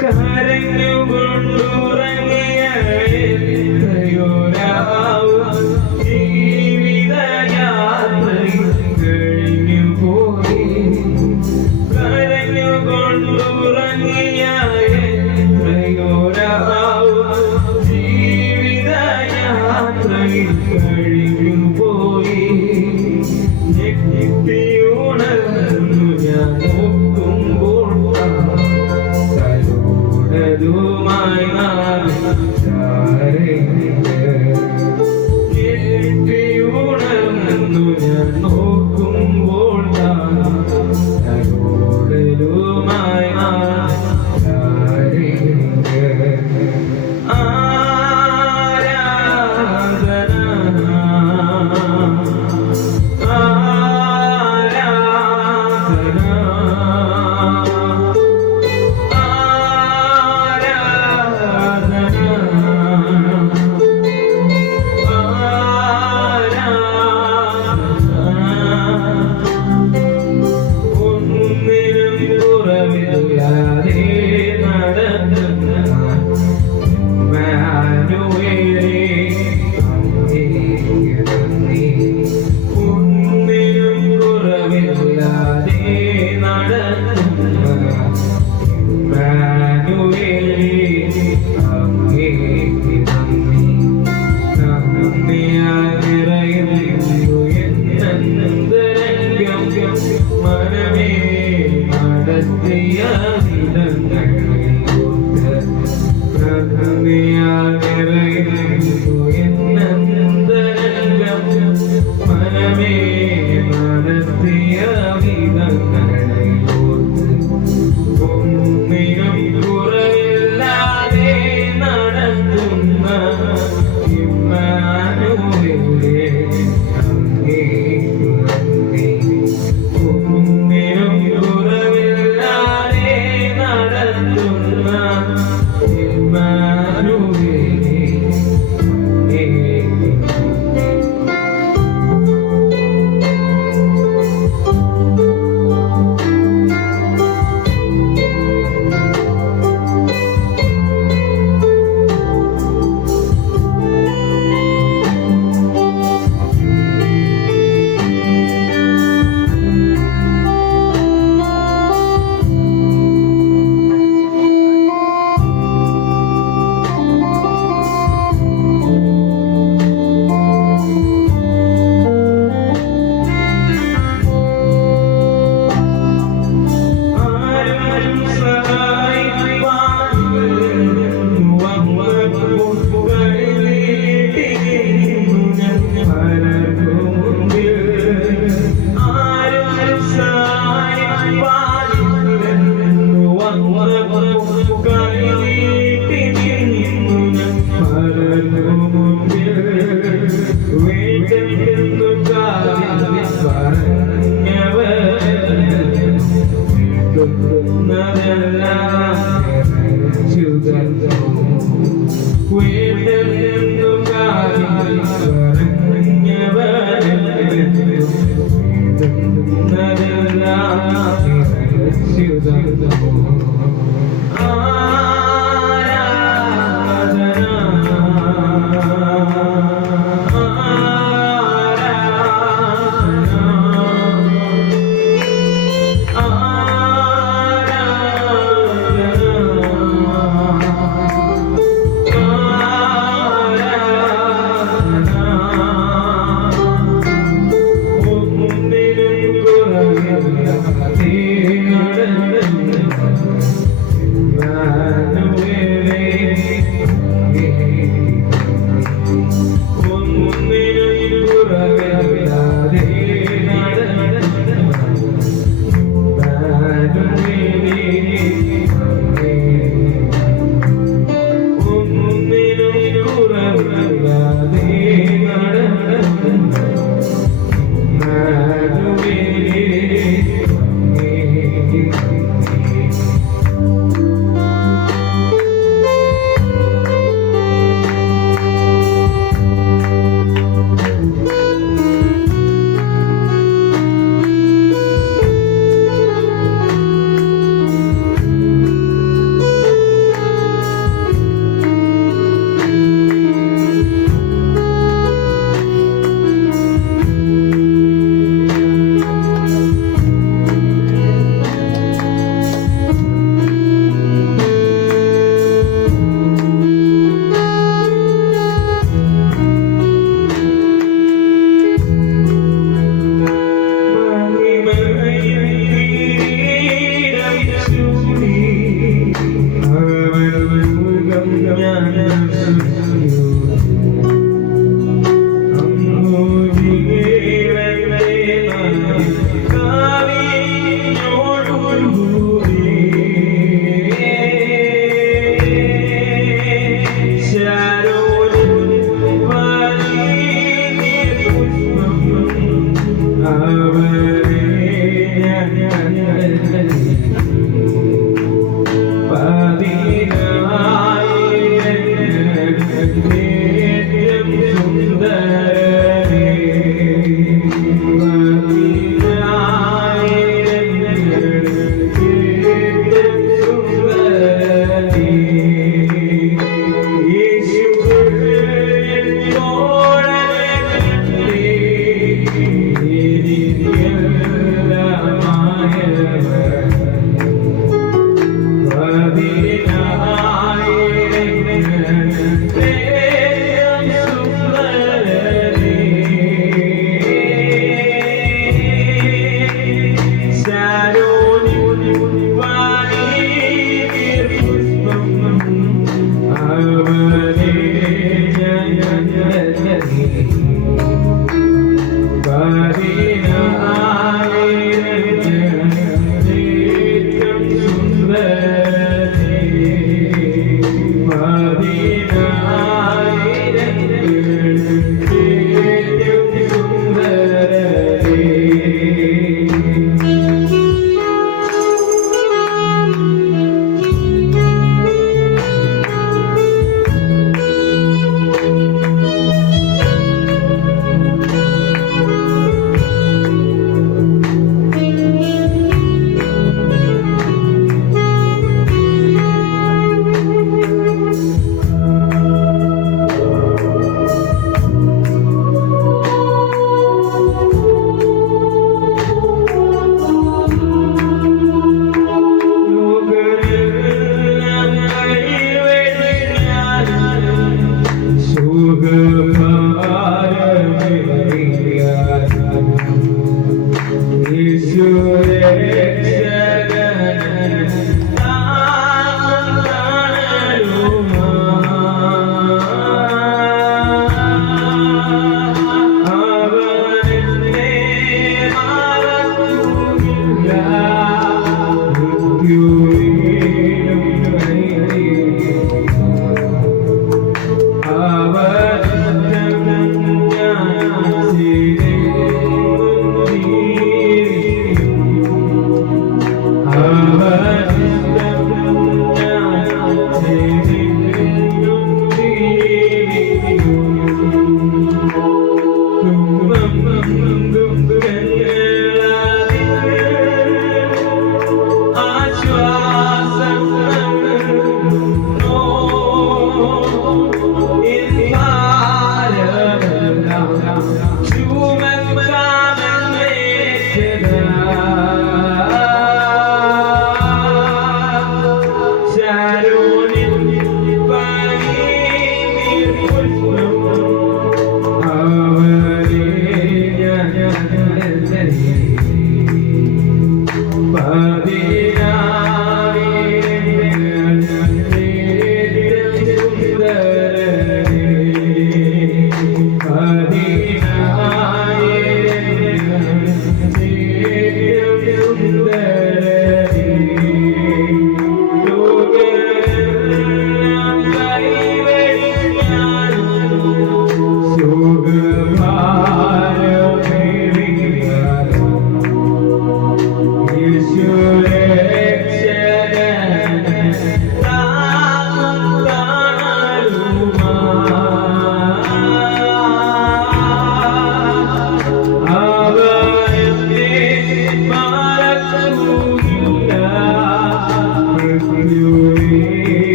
കരഞ്ഞുകൊണ്ടുറങ്ങിയ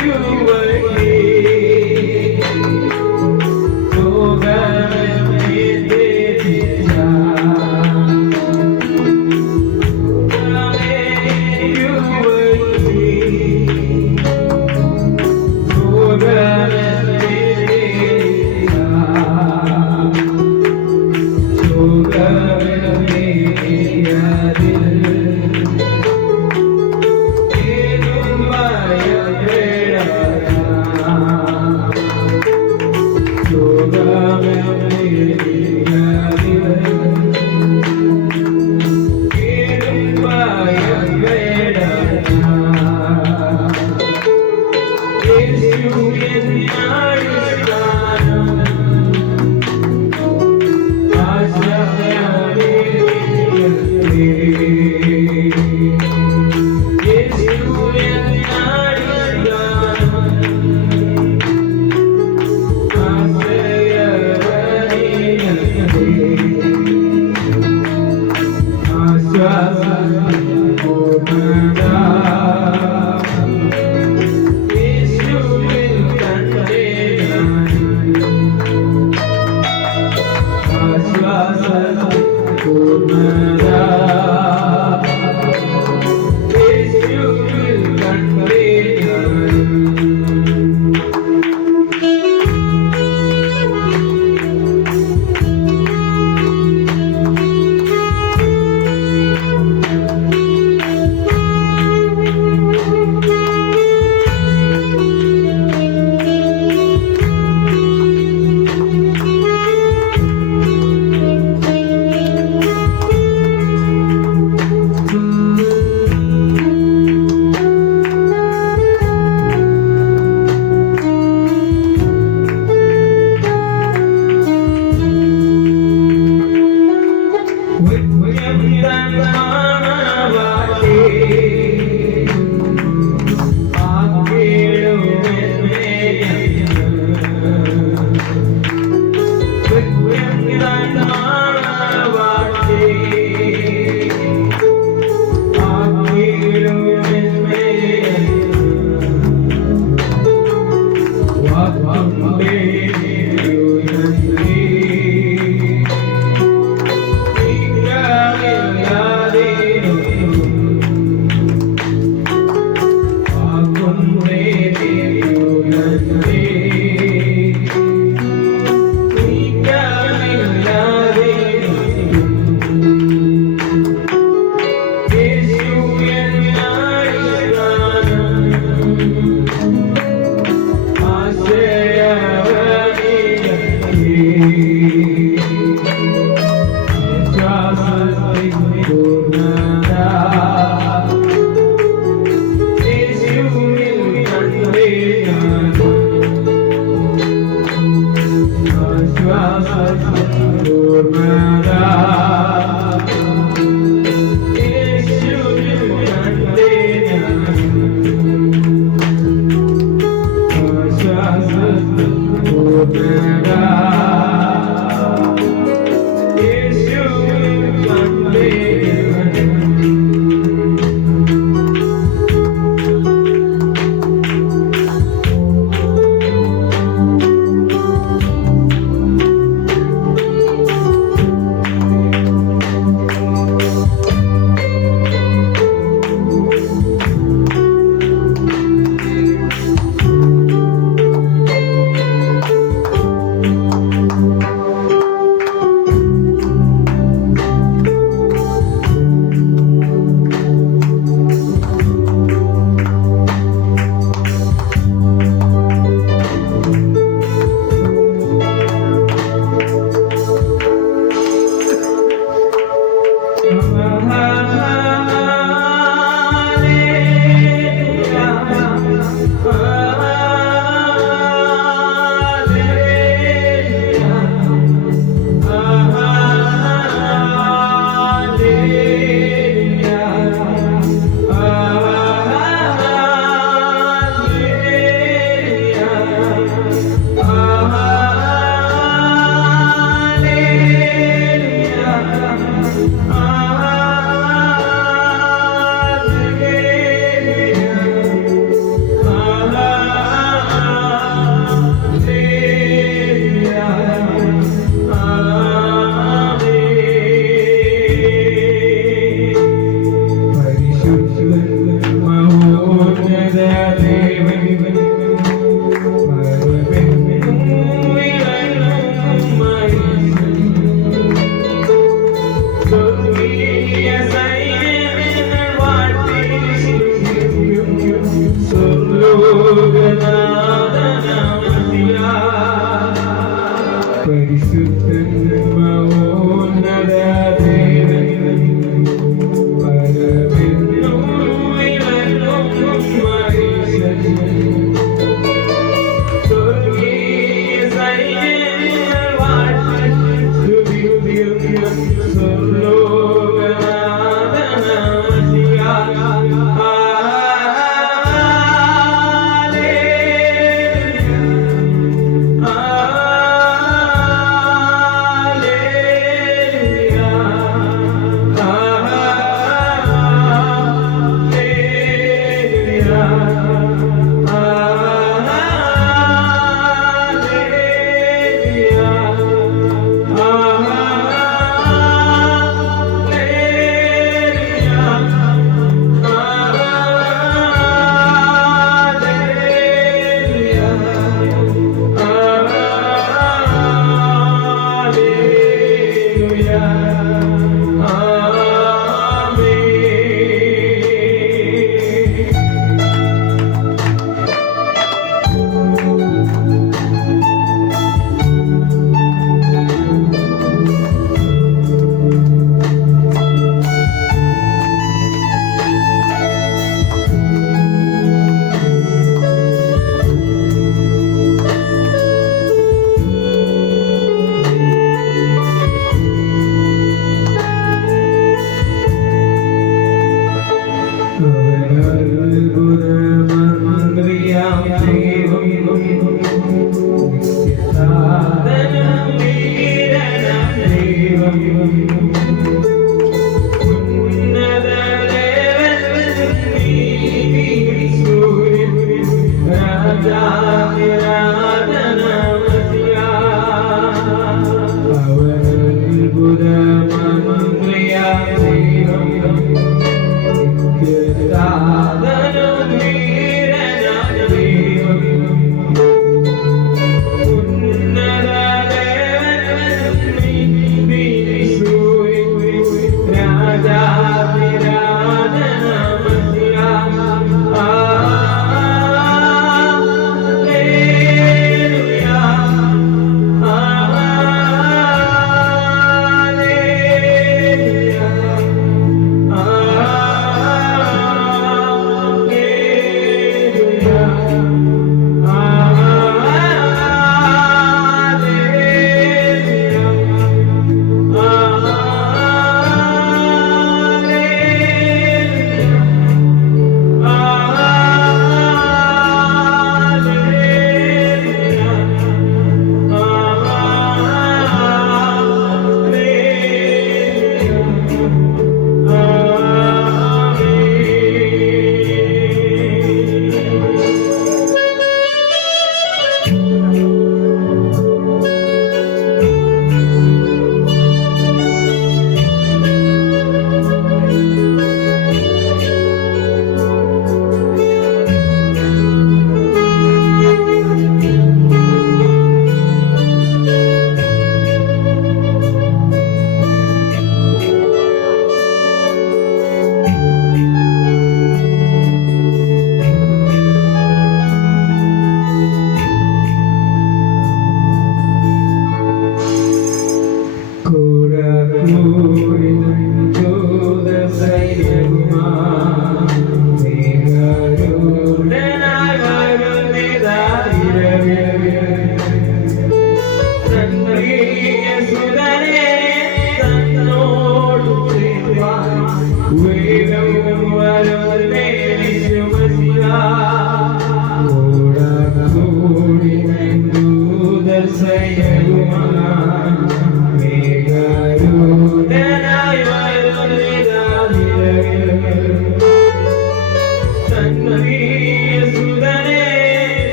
You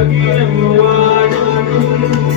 Agiram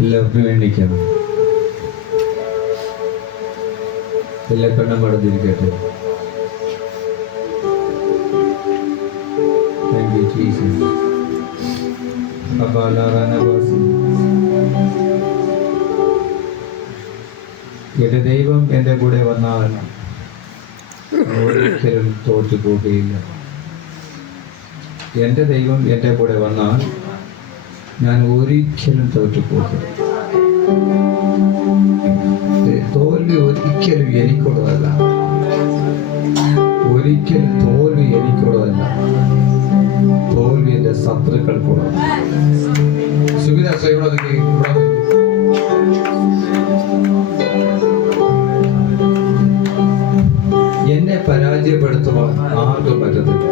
എല്ലാവർക്കും വേണ്ടിക്കണം. എല്ലാ കണ്ണും അടഞ്ഞിരിക്കട്ടെ. Thank you, Jesus. Abala Ranavasi. എന്റെ ദൈവം എൻ്റെ കൂടെ വന്നാൽ ഒരിക്കലും തോറ്റു പോകുകയില്ല. എൻ്റെ ദൈവം എൻ്റെ കൂടെ വന്നാൽ ഞാൻ ഒരിക്കലും തോറ്റു പോകും. തോൽവി ഒരിക്കലും എനിക്കുള്ളതല്ല. ഒരിക്കലും തോൽവി എനിക്കുള്ളതല്ല. തോൽവി എൻ്റെ ശത്രുക്കൾക്കുള്ളത്. എന്നെ പരാജയപ്പെടുത്തുവാൻ ആർക്കും പറ്റത്തില്ല.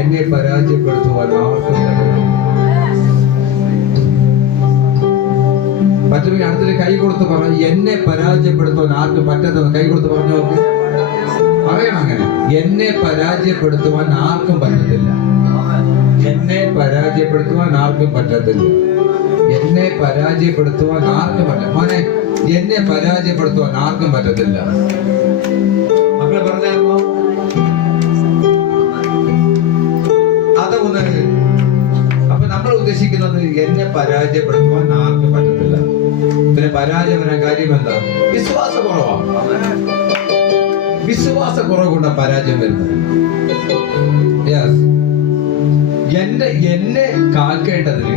എന്നെ പരാജയപ്പെടുത്തുവാൻ ആർക്കും പറ്റത്തില്ല. പറ്റുമെങ്കിൽ അടുത്തൊരു കൈ കൊടുത്ത് പറഞ്ഞു, എന്നെ പരാജയപ്പെടുത്തുവാൻ ആർക്കും പറ്റത്തില്ല. കൈ കൊടുത്ത് പറഞ്ഞു നോക്ക്, പറയണം അങ്ങനെ. എന്നെ പരാജയപ്പെടുത്തുവാൻ ആർക്കും പറ്റത്തില്ല. എന്നെ പരാജയപ്പെടുത്തുവാൻ ആർക്കും പറ്റത്തില്ല. എന്നെ പരാജയപ്പെടുത്തുവാൻ ആർക്കും പറ്റില്ല. മോനെ, എന്നെ പരാജയപ്പെടുത്തുവാൻ ആർക്കും പറ്റത്തില്ല. മക്കളെ പറഞ്ഞായിരുന്നോ? അതൊന്ന്. അപ്പൊ നമ്മൾ ഉദ്ദേശിക്കുന്നത് എന്നെ പരാജയപ്പെടുത്തുവാൻ ആർക്കും പറ്റത്തില്ല. പിന്നെ പരാജയം വരാൻ കാര്യം എന്താ? വിശ്വാസക്കുറവാണ്. വിശ്വാസക്കുറവ് കൊണ്ടാണ് പരാജയം വരുന്നത്. എന്നെ കാക്കേണ്ടതിന്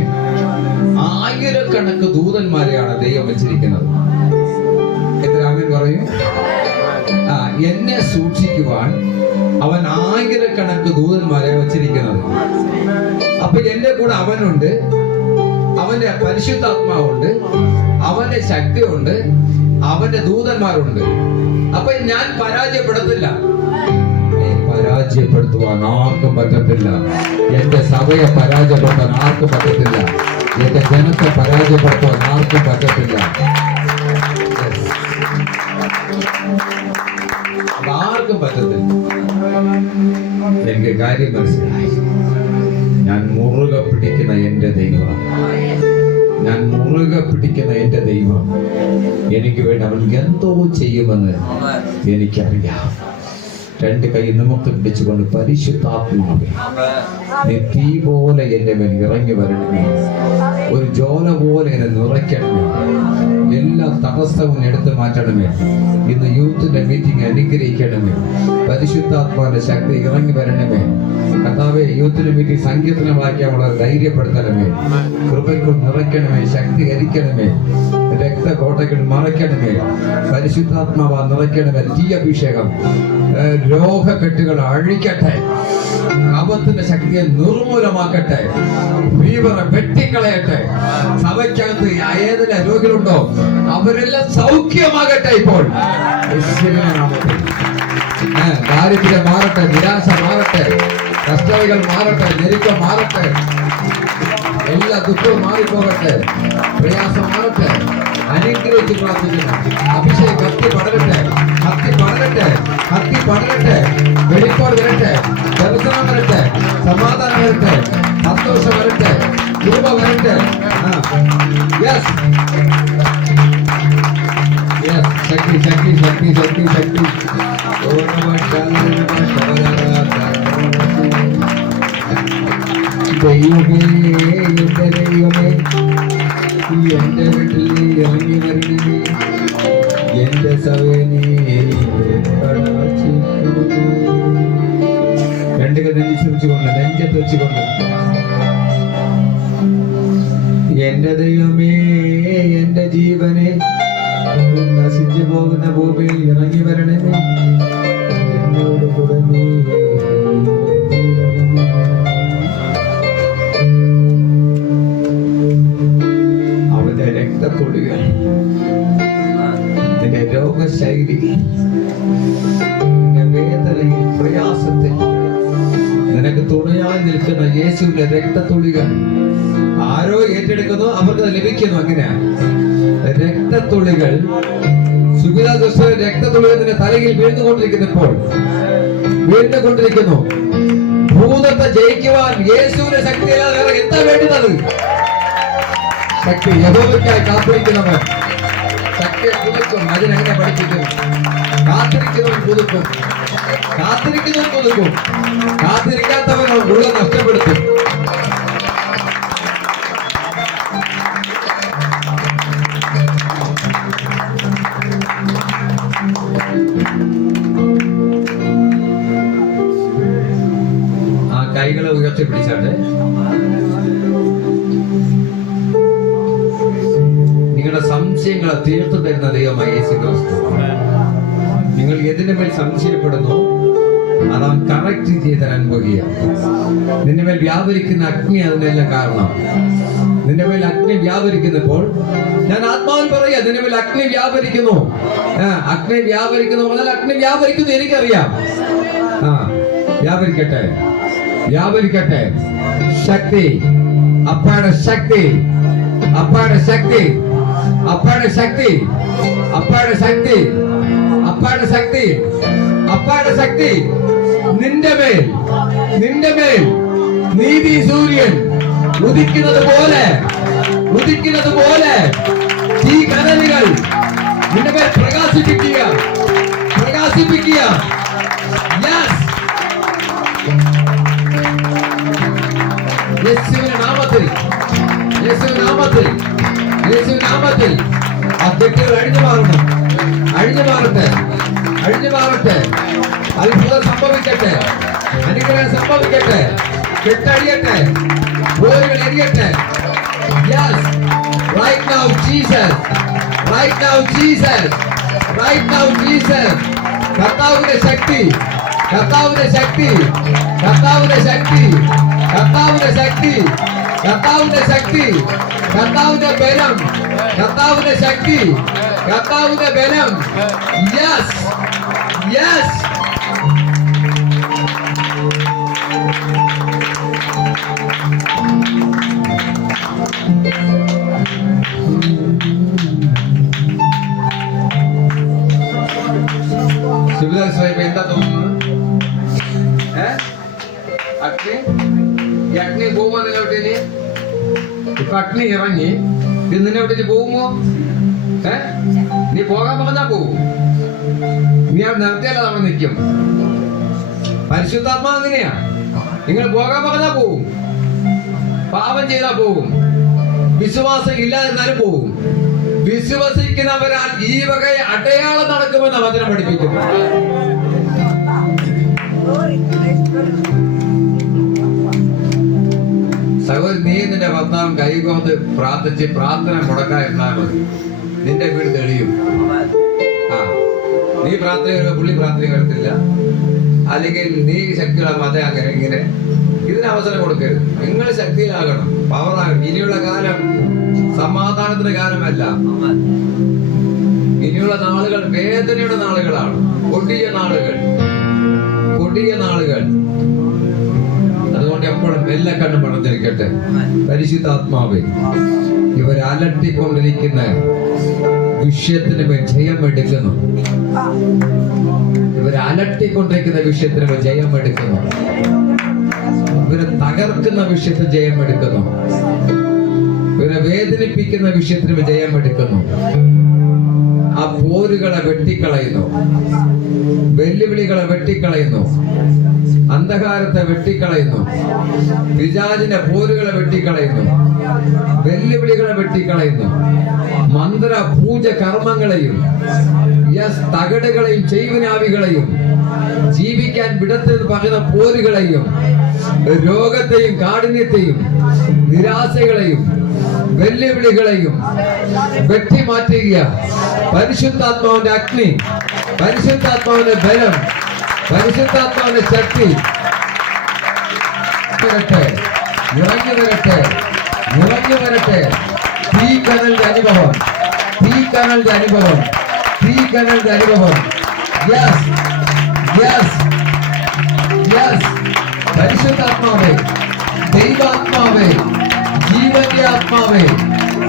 ആയിരക്കണക്ക് ദൂതന്മാരെയാണ് ദൈവം വെച്ചിരിക്കുന്നത്. എത്ര ആമേൻ പറയും? എന്നെ സൂക്ഷിക്കുവാൻ അവൻ ആയിരക്കണക്ക് ദൂതന്മാരെ വെച്ചിരിക്കുന്നത്. അപ്പൊ എന്റെ കൂടെ അവനുണ്ട്, അവന്റെ പരിശുദ്ധാത്മാവുണ്ട്, അവന്റെ ശക്തിയുണ്ട്, അവന്റെ ദൂതന്മാരുണ്ട്. അപ്പൊ ഞാൻ പരാജയപ്പെടത്തില്ല. പരാജയപ്പെടുത്തുവാൻ ആർക്കും പറ്റത്തില്ല. എന്റെ സഭയെ പരാജയപ്പെടുത്താൻ ആർക്കും പറ്റത്തില്ല. എന്റെ ജനത്തെ പരാജയപ്പെടുത്തുവാൻ ആർക്കും പറ്റത്തില്ല. ആർക്കും പറ്റത്തില്ല. എനിക്ക് കാര്യം മനസ്സിലായി. ഞാൻ മുറുകെ പിടിക്കുന്ന എന്റെ ദൈവം, ഞാൻ മുറുകെ പിടിക്കുന്ന എന്റെ ദൈവം എനിക്ക് വേണ്ടി അവൻ എന്തോ ചെയ്യുമെന്ന് എനിക്കറിയാം. രണ്ട് കൈ നമുക്ക് പിടിച്ചുകൊണ്ട് പരിശുദ്ധാത്മാവേ, നീ തീ പോലെ എന്റെ മേൽ ഇറങ്ങി വരണമേ. ഒരു ജോല പോലെ എന്നെ നിറയ്ക്കണമേ. എല്ലാ തടസ്സവും എടുത്തു മാറ്റണമേ. ഇന്ന് യൂത്തിന്റെ മീറ്റിംഗ് അനുഗ്രഹിക്കണമേ. പരിശുദ്ധാത്മാവിന്റെ ശക്തി ഇറങ്ങി വരണമേ. കർത്താവേ, യൂത്തിന്റെ മീറ്റിംഗ് സങ്കീർത്തനമാക്കിയാൽ വളരെ ധൈര്യപ്പെടുത്തണമേ. കൃപയ്ക്ക് നിറയ്ക്കണമേ, ശക്തീകരിക്കണമേ. രക്തകോട്ടകൾ മറയ്ക്കണമേ. പരിശുദ്ധാത്മാവ നിറയ്ക്കണമേ. തീ അഭിഷേകം രോഗക്കെട്ടുകൾ അഴിക്കട്ടെ. അബദ്ധത്തിന്റെ ശക്തിയെ നിർമൂലമാക്കട്ടെ. ഫീവറെ വെട്ടിക്കളയട്ടെ. സഭയ്ക്കകത്ത് ഏതിലെ രോഗികളുണ്ടോ അവരെല്ലാം സൗഖ്യമാകട്ടെ. ഇപ്പോൾ ദാരിദ്ര്യം മാറട്ടെ, നിരാശ മാറട്ടെ, കഷ്ടതകൾ മാറട്ടെ, ഞെരുക്കം മാറട്ടെ, എല്ലാ ദുഃഖവും മാറിപ്പോകട്ടെ, പ്രയാസം മാറട്ടെ. അനുഗ്രഹിച്ച് പ്രാർത്ഥിക്കുന്നു. അഭിഷേകം കത്തി പടരട്ടെ, കത്തി പടരട്ടെ, കത്തി പടരട്ടെ. വെളിപ്പാട് വരട്ടെ, ദർശനം വരട്ടെ, സമാധാനം വരട്ടെ, സന്തോഷം വരട്ടെ, കൃപ വരട്ടെ. ശക്തി ശക്തി ശക്തി ശക്തി ശക്തി. ദൈവമേ, എന്റെ ദൈവമേ, എന്റെ വീട്ടിൽ നീ ഇറങ്ങി വരണമേ. എന്റെ സഭയെ നീ രണ്ട് കഥ അനുസരിച്ചുകൊണ്ട് നെഞ്ചത്ത് വെച്ചുകൊണ്ട് എന്റെ ദൈവമേ, എന്റെ ജീവനെ നശിച്ചു പോകുന്ന ഭൂമിയിൽ ഇറങ്ങി വരണമേ. എന്നോട് കൂടെ നീ അവന്റെ രക്തത്തുള്ളികൾ, നിന്റെ രോഗശൈലി, നിന്റെ വേദനയിൽ, പ്രയാസത്തിൽ നിനക്ക് തുണയായി നിൽക്കുന്ന യേശുവിന്റെ രക്തത്തുള്ളികൾ ആരോ ഏറ്റെടുക്കുന്നു, അവർക്ക് ലഭിക്കുന്നു. അങ്ങനെയാ രക്തത്തുള്ളികൾ, സുഖിതാദുഷ്ട രക്തത്തുള്ളികൾ നിന്റെ തലയിൽ വീഴ്ന്നുകൊണ്ടിരിക്കുന്നു. ഭൂതത്തെ ജയിക്കുവാൻ യേശുവിന്റെ ശക്തിയല്ലാതെ വേറെ എന്താ വേണ്ടുന്നത്? ശക്തി യഹോവയ്ക്കായി കാത്തിരിക്കുന്നവൻ ശക്തിയെ പുതുക്കും. അതിനെങ്ങനെ പഠിപ്പിക്കും? കാത്തിരിക്കുന്നവൻ പുതുക്കും, കാത്തിരിക്കുന്നവൻ പുതുക്കും, കാത്തിരിക്കാത്തവൻ ഉള്ള നഷ്ടപ്പെടുത്തും. നിങ്ങളുടെ സംശയങ്ങളെ തീർത്തു തരുന്ന ദൈവമായി യേശു ക്രിസ്തു. നിങ്ങൾ ഏതിന്റെ മേൽ സംശയപ്പെടുന്നു അതവൻ കറക്റ്റ് ചെയ്ത് തരാൻ പോകുകയാണ്. നിന്റെ മേൽ വ്യാപരിക്കുന്ന അഗ്നി അതിനെല്ലാം കാരണം. നിന്റെ മേൽ അഗ്നി വ്യാപരിക്കുന്നപ്പോൾ ഞാൻ ആത്മാവിൽ പറയാ, നിന്റെ മേൽ അഗ്നി വ്യാപരിക്കുന്നു. അഗ്നി വ്യാപരിക്കുന്നു പറഞ്ഞാൽ അഗ്നി വ്യാപരിക്കുന്നു, എനിക്കറിയാം. വ്യാപരിക്കട്ടെ, വ്യാപരിക്കട്ടെ. ശക്തി, അപ്പാടെ ശക്തി, അപ്പാടെ ശക്തി, അപ്പാടെ ശക്തി, അപ്പാടെ ശക്തി, അപ്പാടെ ശക്തി, അപ്പാടെ ശക്തി നിന്റെ മേൽ, നിന്റെ മേൽ നീതി സൂര്യൻ ഉദിക്കുന്നത് പോലെ, ഉദിക്കുന്നത് പോലെ ഈ കനലുകൾ നിന്റെ മേൽ പ്രകാശിപ്പിക്കുക, പ്രകാശിപ്പിക്കുക. യേശുവിന്റെ നാമത്തിൽ, യേശുവിന്റെ നാമത്തിൽ, യേശുവിന്റെ നാമത്തിൽ ആ തെറ്റുകൾ അഴിഞ്ഞു മാറണം, അഴിഞ്ഞു മാറട്ടെ, അഴിഞ്ഞു മാറട്ടെ. അത്ഭുതം സംഭവിക്കട്ടെ, അനുഗ്രഹം സംഭവിക്കട്ടെ, കെട്ടഴിയട്ടെ, പോരുകൾ എരിയട്ടെ. Yes, right now Jesus, right now Jesus, right now Jesus. കർത്താവിന്റെ ശക്തി, കർത്താവിന്റെ ശക്തി, കർത്താവിന്റെ ശക്തി, കർത്താവിന്റെ ശക്തി, കർത്താവിന്റെ ശക്തി, കർത്താവിന്റെ ബലം, കർത്താവിന്റെ ശക്തി, കർത്താവിന്റെ ബലം. Yes, yes. ശിവദാസ് സാഹിബ് എന്താ തോന്നുന്നു? അഗ്നി, ഈ അഗ്നി പോകുമോ നിന്നോട്ടിനി? ഇപ്പൊ അഗ്നി ഇറങ്ങി ഇത് നിന്നോട്ടിന് പോകുമോ? നീ പോകാൻ പറഞ്ഞാ പോകും. നീ അവിടെ നിർത്തിയാലോ നമ്മൾ നിൽക്കും. പരിശുദ്ധാത്മാ അങ്ങനെയാ, നിങ്ങൾ പോകാൻ പറഞ്ഞാ പോകും, പാപം ചെയ്താ പോകും, വിശ്വാസം ഇല്ലാതിരുന്നാലും പോകും. വിശ്വസിക്കുന്നവരാൽ ഈ വക അടയാളം നടക്കുമെന്ന് വചനം പഠിപ്പിക്കുന്നു. സഹോദരി, നീ നിന്റെ ഭർത്താവും കൈകോർത്ത് പ്രാർത്ഥിച്ച് പ്രാർത്ഥന മുടക്കാതിരുന്നാൽ മതി, നിന്റെ വീട് തെളിയും. നീ പ്രാർത്ഥന, പുള്ളി പ്രാർത്ഥന വരത്തില്ല. അല്ലെങ്കിൽ നീ ശക്തിയുള്ള മത അങ്ങനെ ഇങ്ങനെ ഇതിന് അവസരം കൊടുക്കരുത്. നിങ്ങൾ ശക്തിയിലാകണം, പവറാകണം. ഇനിയുള്ള കാലം സമാധാനത്തിന്റെ കാലമല്ല. ഇനിയുള്ള നാളുകൾ വേദനയുടെ നാളുകളാണ്, കൊടിയ നാളുകൾ, കൊടിയ നാളുകൾ. അതുകൊണ്ട് എപ്പോഴും എല്ലാ കണ്ണും പടഞ്ഞിരിക്കട്ടെ. പരിശുദ്ധാത്മാവേ, ഇവർ അലട്ടിക്കൊണ്ടിരിക്കുന്ന വിഷയത്തിന് മേൽ ജയം എടുക്കുന്നു. ഇവരെ അലട്ടിക്കൊണ്ടിരിക്കുന്ന വിഷയത്തിന് മേൽ ജയം എടുക്കുന്നു. ഇവരെ തകർക്കുന്ന വിഷയത്തിൽ ജയം എടുക്കുന്നു. ഇവരെ വേദനിപ്പിക്കുന്ന വിഷയത്തിന് വിജയം എടുക്കുന്നു. ആ പോരുകളെ വെട്ടിക്കളയുന്നു, വെല്ലുവിളികളെ വെട്ടിക്കളയുന്നു, അന്ധകാരത്തെ വെട്ടിക്കളയുന്നു, പിശാചിന്റെ പോരുകളെ വെട്ടിക്കളയുന്നു, വെല്ലുവിളികളെ വെട്ടിക്കളയുന്നു, മന്ത്ര പൂജ കർമ്മങ്ങളെയും തകടുകളെയും ചെയ്വനാവികളെയും ജീവിക്കാൻ വിടത്തിൽ പകരുന്ന പോരുകളെയും രോഗത്തെയും കാഠിന്യത്തെയും നിരാശകളെയും വെല്ലുവിളികളെയും വെട്ടിമാറ്റുക. പരിശുദ്ധാത്മാവിന്റെ അഗ്നി, പരിശുദ്ധാത്മാവിന്റെ ബലം, പരിശുദ്ധാത്മാവിന്റെ ശക്തി വരട്ടെ, നിറഞ്ഞു വരട്ടെ, നിറഞ്ഞു വരട്ടെ. തീ കനലിന്റെ അനുഭവം, തീ കനലിന്റെ അനുഭവം, തീ കനലിന്റെ അനുഭവം. Yes, yes, yes. പരിശുദ്ധാത്മാവേ, ദൈവാത്മാവേ, ജീവന്റെ ആത്മാവേ,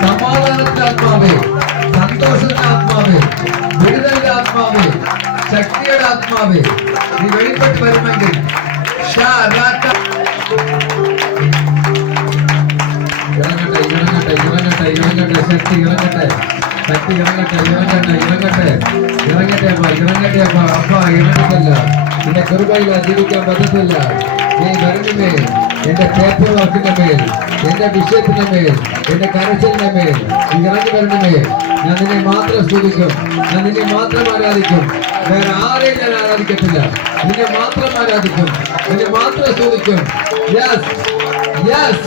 സമാധാനത്തിന്റെ ആത്മാവേ, സന്തോഷത്തിന്റെ ആത്മാവേ, വിടുതലിന്റെ ആത്മാവേ, ശക്തിയുടെ ആത്മാവേ, നീ വെളിപ്പെട്ട് വരുമെങ്കിൽ ഇറങ്ങട്ടെ, ഇറങ്ങട്ടെ, ഇറങ്ങട്ടെ, ഇറങ്ങട്ടെ. ശക്തി ഇറങ്ങട്ടെ, ശക്തി ഇറങ്ങട്ടെ, ഇറങ്ങട്ടെ, ഇറങ്ങട്ടെ, ഇറങ്ങട്ടെ അപ്പ, ഇറങ്ങട്ടെ അപ്പ. അപ്പ ഇറങ്ങത്തില്ല, നിന്റെ കൃപയിൽ ജീവിക്കാൻ പറ്റത്തില്ല. നീ വരുന്നേ എന്റെ പേപ്പർ വർക്കിന്റെ മേൽ, എന്റെ വിഷയത്തിന്റെ മേൽ, എന്റെ കരച്ചിലിന്റെ മേൽ ഇറങ്ങി വരണമേ. ഞാൻ നിന്നെ മാത്രം സ്തുതിക്കും, ഞാൻ നിന്നെ മാത്രം ആരാധിക്കും, വേറെ ആരെയും ഞാൻ ആരാധിക്കത്തില്ല. നിന്നെ മാത്രം ആരാധിക്കും, നിന്നെ മാത്രം സ്തുതിക്കും. Yes, yes.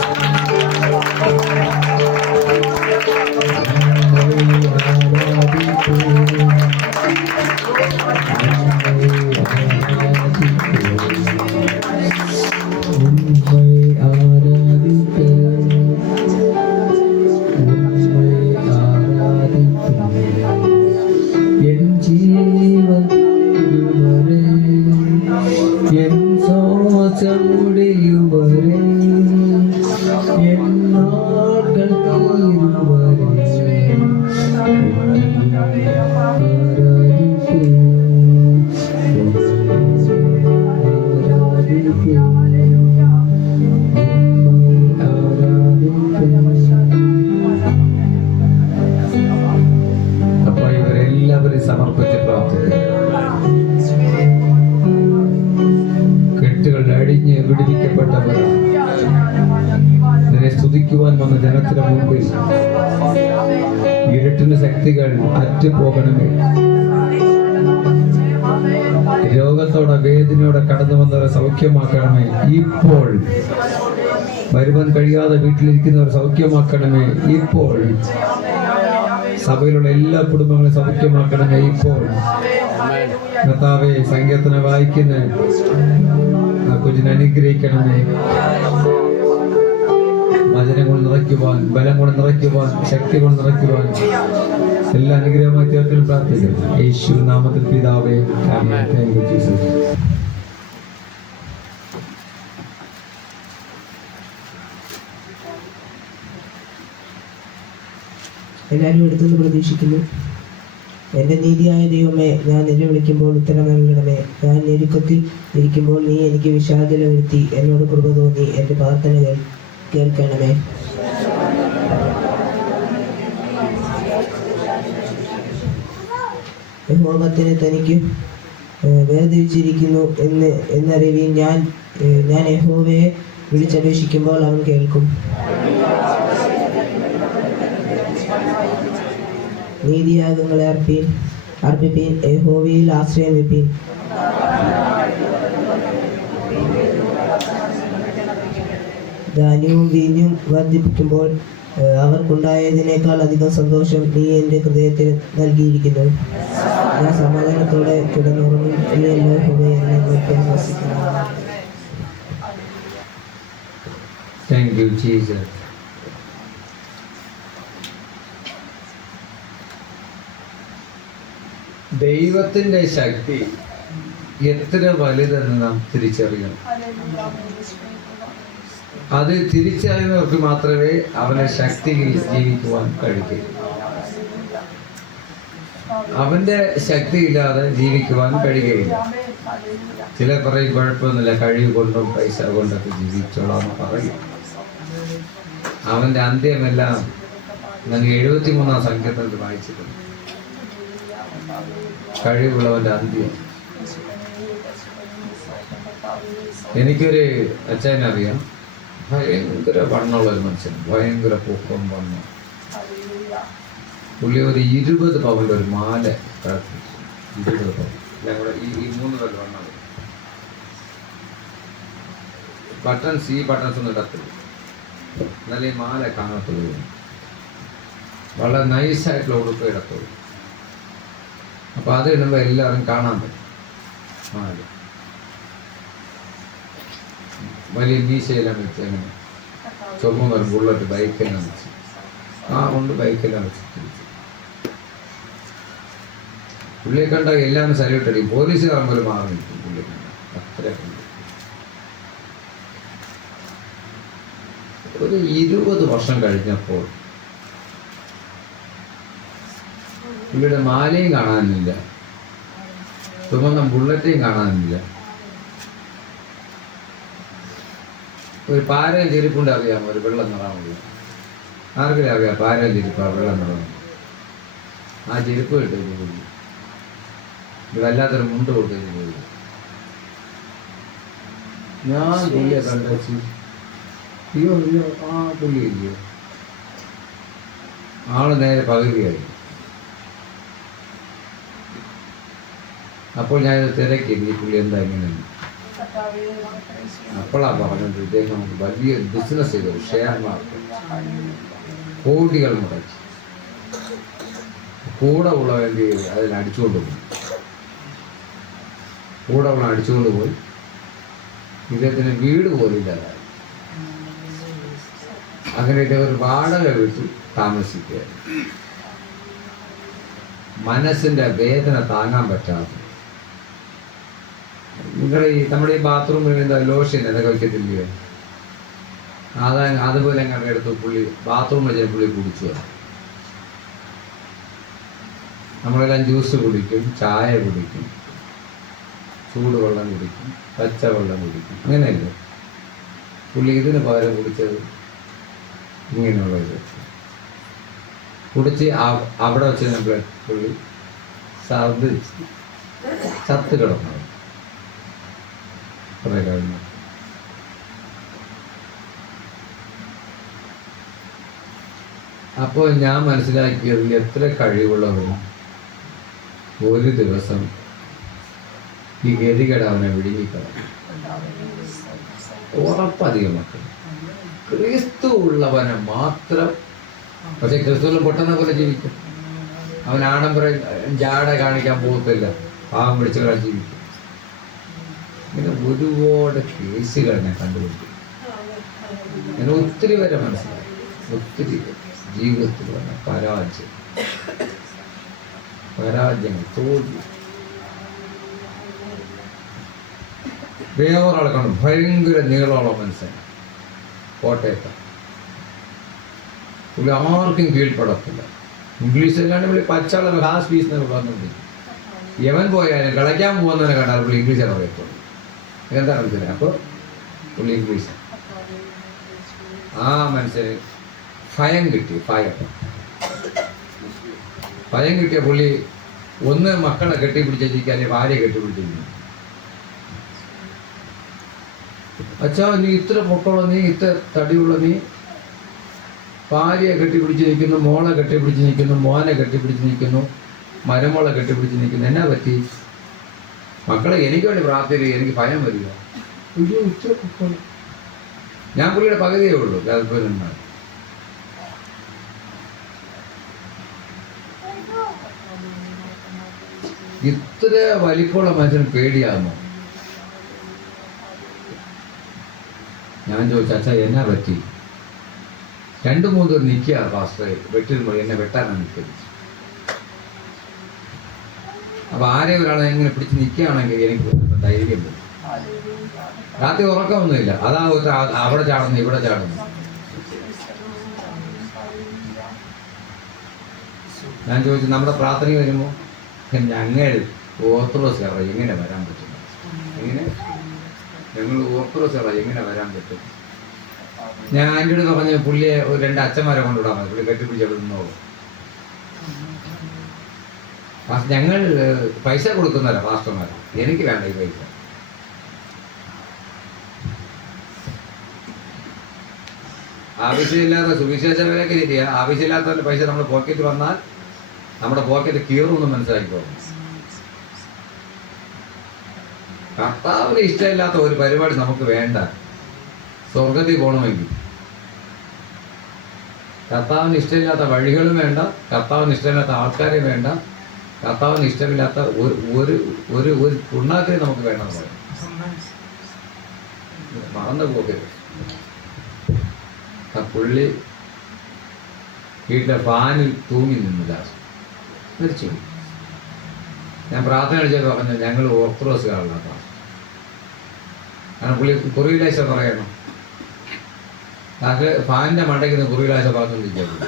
അപ്പൊ ഇവരെല്ലാവരും സമർപ്പിച്ച് പ്രാർത്ഥിക്കും. കെട്ടുകൾ അഴിഞ്ഞ് വിടുവിക്കപ്പെട്ടവരാണ്. നിന്നെ സ്തുതിക്കുവാൻ വന്ന ജനത്തിന് മുമ്പിൽ ഇരുട്ടിന്റെ ശക്തികൾ അറ്റുപോകണമേ. രോഗത്തോടെ വേദനയോടെ കടന്നു വന്നവരെ സൗഖ്യമാക്കണമേ. ഇപ്പോൾ വരുവാൻ കഴിയാതെ വീട്ടിലിരിക്കുന്നവരെ സൗഖ്യമാക്കണമേ. ഇപ്പോൾ സഭയിലുള്ള എല്ലാ കുടുംബങ്ങളെ സൗഖ്യമാക്കണമേ. ഇപ്പോൾ കർത്താവേ, സങ്കീർത്തനം വായിക്കുന്ന ആ കുഞ്ഞിനെ അനുഗ്രഹിക്കണമേ. വചനം കൊണ്ട് നിറയ്ക്കുവാൻ, ബലം കൊണ്ട് നിറയ്ക്കുവാൻ, ശക്തി കൊണ്ട് നിറയ്ക്കുവാൻ എല്ലാ അനുഗ്രഹമായി തീർക്കാൻ പ്രാർത്ഥിക്കുന്നു. യേശു നാമത്തിൽ പിതാവേ, ആമേൻ. Thank you Jesus. എല്ലാവരും എടുത്തെന്ന് പ്രതീക്ഷിക്കുന്നു. എൻ്റെ നീതിയായ ദൈവമേ, ഞാൻ നിലവിളിക്കുമ്പോൾ ഉത്തരം നൽകണമേ. ഞാൻ ഞെരുക്കത്തിൽ ഇരിക്കുമ്പോൾ നീ എനിക്ക് വിശാലത വരുത്തി എന്നോട് കൃപ തോന്നി എൻ്റെ പ്രാർത്ഥനകൾ കേൾക്കണമേ. യഹോവത്തിനെ തനിക്ക് വേർതിരിച്ചിരിക്കുന്നു എന്നറിവീൻ. ഞാൻ യഹോവയെ വിളിച്ചപേക്ഷിക്കുമ്പോൾ അവൻ കേൾക്കും. നീതിയാഗങ്ങളെ അർപ്പിപ്പീൻ, യഹോവയിൽ ആശ്രയം വെപ്പീൻ. ധാന്യവും വീഞ്ഞും വർദ്ധിപ്പിക്കുമ്പോൾ അവർക്കുണ്ടായതിനേക്കാൾ അധികം സന്തോഷം നീ എൻ്റെ ഹൃദയത്തിൽ നൽകിയിരിക്കുന്നു. ഞാൻ സമാധാനത്തോടെ കിടന്നുറങ്ങും. നീയല്ലോ യഹോവേ എന്നെ നിർഭയവസിക്കുന്നു. Thank you Jesus. ദൈവത്തിന്റെ ശക്തി എത്ര വലുതെന്ന് നാം തിരിച്ചറിയണം. അത് തിരിച്ചറിയുന്നവർക്ക് മാത്രമേ അവന്റെ ശക്തിയിൽ ജീവിക്കുവാൻ കഴിയൂ. അവന്റെ ശക്തിയില്ലാതെ ജീവിക്കുവാൻ കഴിയുകയില്ല. ചില പറയും കുഴപ്പമൊന്നുമില്ല, കഴിവ് കൊണ്ടും പൈസ കൊണ്ടൊക്കെ ജീവിച്ചോളാം പറയും. അവന്റെ അന്ത്യമെല്ലാം ഞാൻ 73-ാം സങ്കീർത്തനത്തിൽ വായിച്ചിട്ടുണ്ട്. കഴിവുള്ളവന്റെ അന്ത്യം. എനിക്കൊരു അച്ഛനറിയാം, ഭയങ്കര വണ്ണമുള്ള ഒരു മനുഷ്യൻ, ഭയങ്കര പൊക്കം വണ്ണം. പുള്ളി ഒരു 20 പവന്റെ ഒരു മാല 20 പവൻ. എല്ലാം കൂടെ ഈ 3 പേര് വണ്ണം. ബട്ടൺസ്, ഈ ബട്ടൺസ് ഒന്നും ഇടത്തില്ല, എന്നാലും ഈ മാല കാണത്തുള്ളൂ. വളരെ നൈസായിട്ടുള്ള ഉടുപ്പ് ഇടത്തുള്ളൂ. അപ്പൊ അത് ഇടുമ്പോ എല്ലാവരും കാണാൻ പറ്റും. മാല വലിയ മീശയെല്ലാം വെച്ച് അങ്ങനെ ചുമന്ന ഒരു ബുള്ളറ്റ് ബൈക്കെല്ലാം വെച്ച് കൊണ്ട് ബൈക്കെല്ലാം വെച്ച് പുള്ളിയെ കണ്ട എല്ലാവരും സല്യൂട്ട് അടിക്കും. പോലീസുകാരൻ പോലും മാറി നിൽക്കും പുള്ളിയെ കണ്ട. അത്രയൊക്കെ ഒരു 20 വർഷം കഴിഞ്ഞപ്പോൾ പുള്ളിയുടെ മാലയും കാണാനില്ല, ചുമന്ന ബുള്ളറ്റേയും കാണാനില്ല. ഒരു പാരയും ചെരുപ്പുണ്ട്, അറിയാമോ? ഒരു വെള്ളം നിറമുള്ള. ആർക്കും അറിയാം പാരയും ചെരുപ്പാ വെള്ളം നിറമുള്ള. ആ ചെരുപ്പ് കിട്ടുന്നു പുള്ളി. ഇത് വല്ലാത്തൊരു മുണ്ട് കൊടുത്തു പോയി. ഞാൻ പുള്ളിയെ കണ്ടു. അയ്യോ അയ്യോ, ആ പുള്ളി ഇല്ലയോ, ആള് നേരെ പകുതിയായി. അപ്പോൾ ഞാനിത് തിരക്കി, ഈ പുള്ളി എന്താ ഇങ്ങനെ. അപ്പോഴാണ് പറഞ്ഞത്, ഇദ്ദേഹം വലിയ ബിസിനസ് ചെയ്തു, ഷെയർ മാർക്കറ്റ്, കോടികൾ മുടക്കി. കൂടെ ഉള്ള വേണ്ടി അതിൽ അടിച്ചുകൊണ്ട് പോയി. കൂടെ ഉള്ള അടിച്ചുകൊണ്ട് പോയി. ഇദ്ദേഹത്തിന് വീട് പോലും ഇല്ലാതായി. അങ്ങനെ ഒരു വാടക വീട്ടിൽ താമസിക്കുകയായിരുന്നു. മനസ്സിന്റെ വേദന താങ്ങാൻ പറ്റാതെ നമ്മുടെ ഈ ബാത്റൂമിൽ എന്താ ലോഷൻ എന്നൊക്കെ വെക്കത്തില്ലയോ, അതുപോലെ അങ്ങനെ എടുത്ത് പുള്ളി ബാത്റൂം വെച്ചാൽ പുള്ളി കുടിച്ചു. നമ്മളെല്ലാം ജ്യൂസ് കുടിക്കും, ചായ കുടിക്കും, ചൂടുവെള്ളം കുടിക്കും, പച്ചവെള്ളം കുടിക്കും, അങ്ങനെയല്ലേ? പുള്ളി ഇതിന് പകരം കുടിച്ചത് ഇങ്ങനെയുള്ള ഇത് കുടിച്ച് അവിടെ വെച്ച് നമ്മൾ പുള്ളി ഛർദ്ദിച്ച് ചത്ത് കിടന്നു കുറെ കഴിഞ്ഞു. അപ്പോൾ ഞാൻ മനസ്സിലാക്കിയത് എത്ര കഴിവുള്ളവരും ഒരു ദിവസം ഈ ഗതികേട് അവനെ വിഴുങ്ങിക്കളയും. ഉറപ്പധികം മക്കൾ ക്രിസ്തു ഉള്ളവനെ മാത്രം. പക്ഷെ ക്രിസ്തുവിൽ പൊട്ടുന്ന പോലെ ജീവിക്കും. അവൻ ആഡംബര ജാട കാണിക്കാൻ പോകത്തില്ല, പാവം പിടിച്ചുകളാൻ ജീവിക്കും. ഇങ്ങനെ ഒരുപാട് കേസുകൾ ഞാൻ കണ്ടുപിടിക്കും. ഞാൻ ഒത്തിരി വരെ മനസ്സിലായി, ഒത്തിരി ജീവിതത്തിൽ വന്ന പരാജയങ്ങൾ, തോൽവി. വേറൊരാളെ കാണും, ഭയങ്കര നീളമുള്ള മനുഷ്യൻ, കോട്ടയത്ത്. പുള്ളി ആർക്കും കീഴ്പ്പെടത്തില്ല. ഇംഗ്ലീഷിലാണ് പുള്ളി പച്ചവെള്ളം ഹാസ് ഫീസ് എന്നൊക്കെ പറഞ്ഞുകൊണ്ടിരിക്കും. യവൻ പോയാലും കളിക്കാൻ പോകുന്നവനെ കണ്ടാൽ പുള്ളി ഇംഗ്ലീഷ് അറിയത്തുള്ളൂ. എന്താ കളിച്ചത്? അപ്പോൾ പുള്ളി ഇംഗ്ലീഷ്. ആ മനുഷ്യന് ഭയം കിട്ടി. ഭയം കിട്ടിയ പുള്ളി ഒന്ന് മക്കളെ കെട്ടിപ്പിടിച്ചിരിക്കുക, അല്ലെങ്കിൽ ഭാര്യയെ കെട്ടിപ്പിടിച്ചിരിക്കുന്നു. അച്ഛാ, നീ ഇത്ര പൊക്കമുള്ള, നീ ഇത്ര തടിയുള്ള, നീ ഭാര്യയെ കെട്ടിപ്പിടിച്ച് നിൽക്കുന്നു, മോളെ കെട്ടിപ്പിടിച്ച് നിൽക്കുന്നു, മോനെ കെട്ടിപ്പിടിച്ച് നിൽക്കുന്നു, മരുമോളെ കെട്ടിപ്പിടിച്ച് നിൽക്കുന്നു, എന്നാ പറ്റി? മക്കളെ എനിക്ക് വേണ്ടി പ്രാർത്ഥിക്കുക, എനിക്ക് ഭയം വരിക. അയ്യോ, ഇത്ര പൊക്കമുള്ള. ഞാൻ പുള്ളിയുടെ പകുതിയേ ഉള്ളൂ, ഗൾഫിലുണ്ടാകും. ഇത്ര വലിപ്പമുള്ള മനുഷ്യന് പേടിയാകുമോ? ഞാൻ ചോദിച്ചു, അച്ഛാ എന്നാ പറ്റി? 2-3 പേർ നിൽക്കുക പാസ്റ്റർ, വെട്ടിരുമ്പോൾ എന്നെ വെട്ടാനാണ് നിൽക്കുന്നത്. അപ്പൊ ആരെയും ഒരാളെ എങ്ങനെ പിടിച്ച് നിൽക്കുകയാണെങ്കിൽ എനിക്ക് ധൈര്യം വരും. രാത്രി ഉറക്കമൊന്നുമില്ല. അതാ അവിടെ ചാടുന്നു, ഇവിടെ ചാടുന്നു. ഞാൻ ചോദിച്ചു, നമ്മുടെ പ്രാർത്ഥന വരുമ്പോൾ ഞങ്ങൾ ഓർത്തഡോക്സുകാർ എങ്ങനെ വരാൻ പറ്റും? എങ്ങനെ ഞങ്ങൾ ഓർത്തഡോക്സുകാർ എങ്ങനെ വരാൻ പറ്റും? ഞാൻ എൻ്റെ അടുത്ത് പറഞ്ഞ പുള്ളിയെ 2 അച്ഛന്മാരെ കൊണ്ടുവിടാൻ മതി, പുള്ളി കെട്ടിപ്പിടിച്ചെടുക്കുന്നോളൂ. ഞങ്ങൾ പൈസ കൊടുക്കുന്നവരാ പാസ്റ്റർമാർ, എനിക്ക് വേണ്ട ഈ പൈസ. ആവശ്യമില്ലാത്ത സുവിശേഷകരൊക്കെ ശരിയാ, ആവശ്യമില്ലാത്ത പൈസ നമ്മുടെ പോക്കറ്റ് വന്നാൽ നമ്മുടെ പോക്കറ്റ് കീറുമെന്ന് മനസ്സിലാക്കിക്കോ. കർത്താവിന് ഇഷ്ടമില്ലാത്ത ഒരു പരിപാടി നമുക്ക് വേണ്ട. സ്വർഗത്തിൽ പോകണമെങ്കിൽ കർത്താവിന് ഇഷ്ടമില്ലാത്ത വഴികളും വേണ്ട, കർത്താവിന് ഇഷ്ടമില്ലാത്ത ആൾക്കാരെയും വേണ്ട, കർത്താവിന് ഇഷ്ടമില്ലാത്ത ഒരു പുണ്ണാക്കിനെ നമുക്ക് വേണമെന്ന് പറയും. മറന്നു പോകരുത്. ആ പുള്ളി വീട്ടിലെ ഫാനിൽ തൂങ്ങി നിന്നില്ല, മരിച്ചു. ഞാൻ പ്രാർത്ഥന കഴിച്ചത് പറഞ്ഞു, ഞങ്ങൾ ഓർത്തഡോക്സുകാരല്ല. കാരണം പുള്ളി കുറിയിലാശ പറയണം. അത് ഫാനിൻ്റെ മണ്ടയ്ക്ക് നിന്ന് കുറിയിലാശ പറഞ്ഞുകൊണ്ടിരിക്കുന്നത്.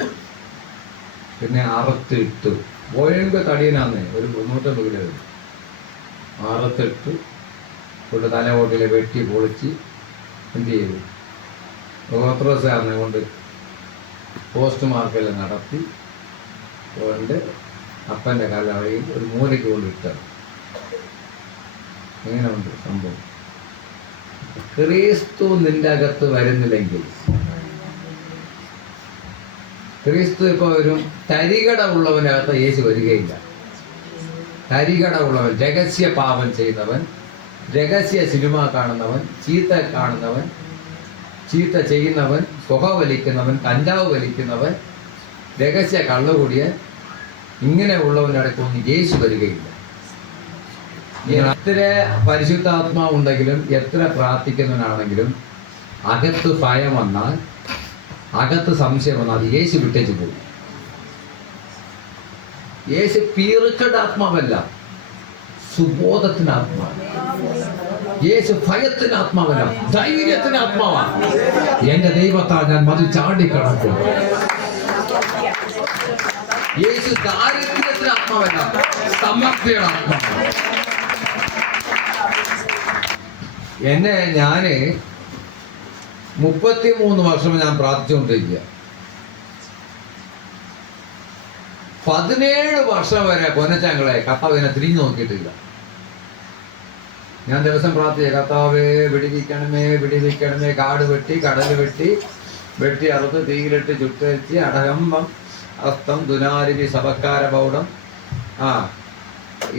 പിന്നെ അറുത്തിട്ടു, ഭയങ്കര തടിയനാന്നേ, ഒരു 150 കിലോ. അറുത്തിട്ട് കൊണ്ട് തലകോട്ടിലെ വെട്ടി പൊളിച്ച് എന്ത് ചെയ്തു? ഓർത്തഡോക്സുകാരനെ കൊണ്ട് പോസ്റ്റ്മാർക്കെല്ലാം നടത്തി കൊണ്ട് അപ്പൻ്റെ കല്ലറയിൽ ഒരു മൂലയ്ക്ക് കൊണ്ട് ഇട്ടത്. ഇങ്ങനെ ഉണ്ട് സംഭവം. ക്രിസ്തു നിന്റെ അകത്ത് വരുന്നില്ലെങ്കിൽ, ക്രിസ്തു ഇപ്പോൾ ഒരു തരികട ഉള്ളവനകത്ത് യേശു വരികയില്ല. തരികട ഉള്ളവൻ, രഹസ്യ പാപം ചെയ്യുന്നവൻ, രഹസ്യ സിനിമ കാണുന്നവൻ, ചീത്ത കാണുന്നവൻ, ചീത്ത ചെയ്യുന്നവൻ, പുക വലിക്കുന്നവൻ, കഞ്ചാവ് വലിക്കുന്നവൻ, രഹസ്യ കള്ളുകൂടിയൻ, ഇങ്ങനെ ഉള്ളവനടക്കൊന്നും യേശു വരികയില്ല. എത്ര പരിശുദ്ധാത്മാവുണ്ടെങ്കിലും, എത്ര പ്രാർത്ഥിക്കുന്നവനാണെങ്കിലും, അകത്ത് ഭയം വന്നാൽ, അകത്ത് സംശയം വന്നാൽ യേശു വിട്ടേച്ച് പോകും. യേശു പീറുക്കയുടെ ആത്മാവല്ല, സുബോധത്തിന് ആത്മാവ്. യേശു ഭയത്തിന് ആത്മാവല്ല, ധൈര്യത്തിന് ആത്മാവാണ്. എന്റെ ദൈവത്താൽ ഞാൻ മതി ചാടിക്കടക്കും. യേശു ദാരിദ്ര്യത്തിന് ആത്മാവല്ല, സമൃദ്ധിയുടെ ആത്മാവ്. ഞാന് 33 വർഷം ഞാൻ പ്രാർത്ഥിച്ചുകൊണ്ടിരിക്കുക. 17 വർഷം വരെ പൊന്നച്ചങ്ങളെ കർത്താവിനെ തിരിഞ്ഞു നോക്കിയിട്ടില്ല. ഞാൻ ദിവസം പ്രാർത്ഥിച്ച കർത്താവേ വിടിവിക്കണമേ, കാട് വെട്ടി കടൽ വെട്ടി അറുത്ത് തീയിലിട്ട് ചുട്ടരിച്ച് അടകമ്പം അസ്തം ദുനാരിവി സഭക്കാര പൗഡം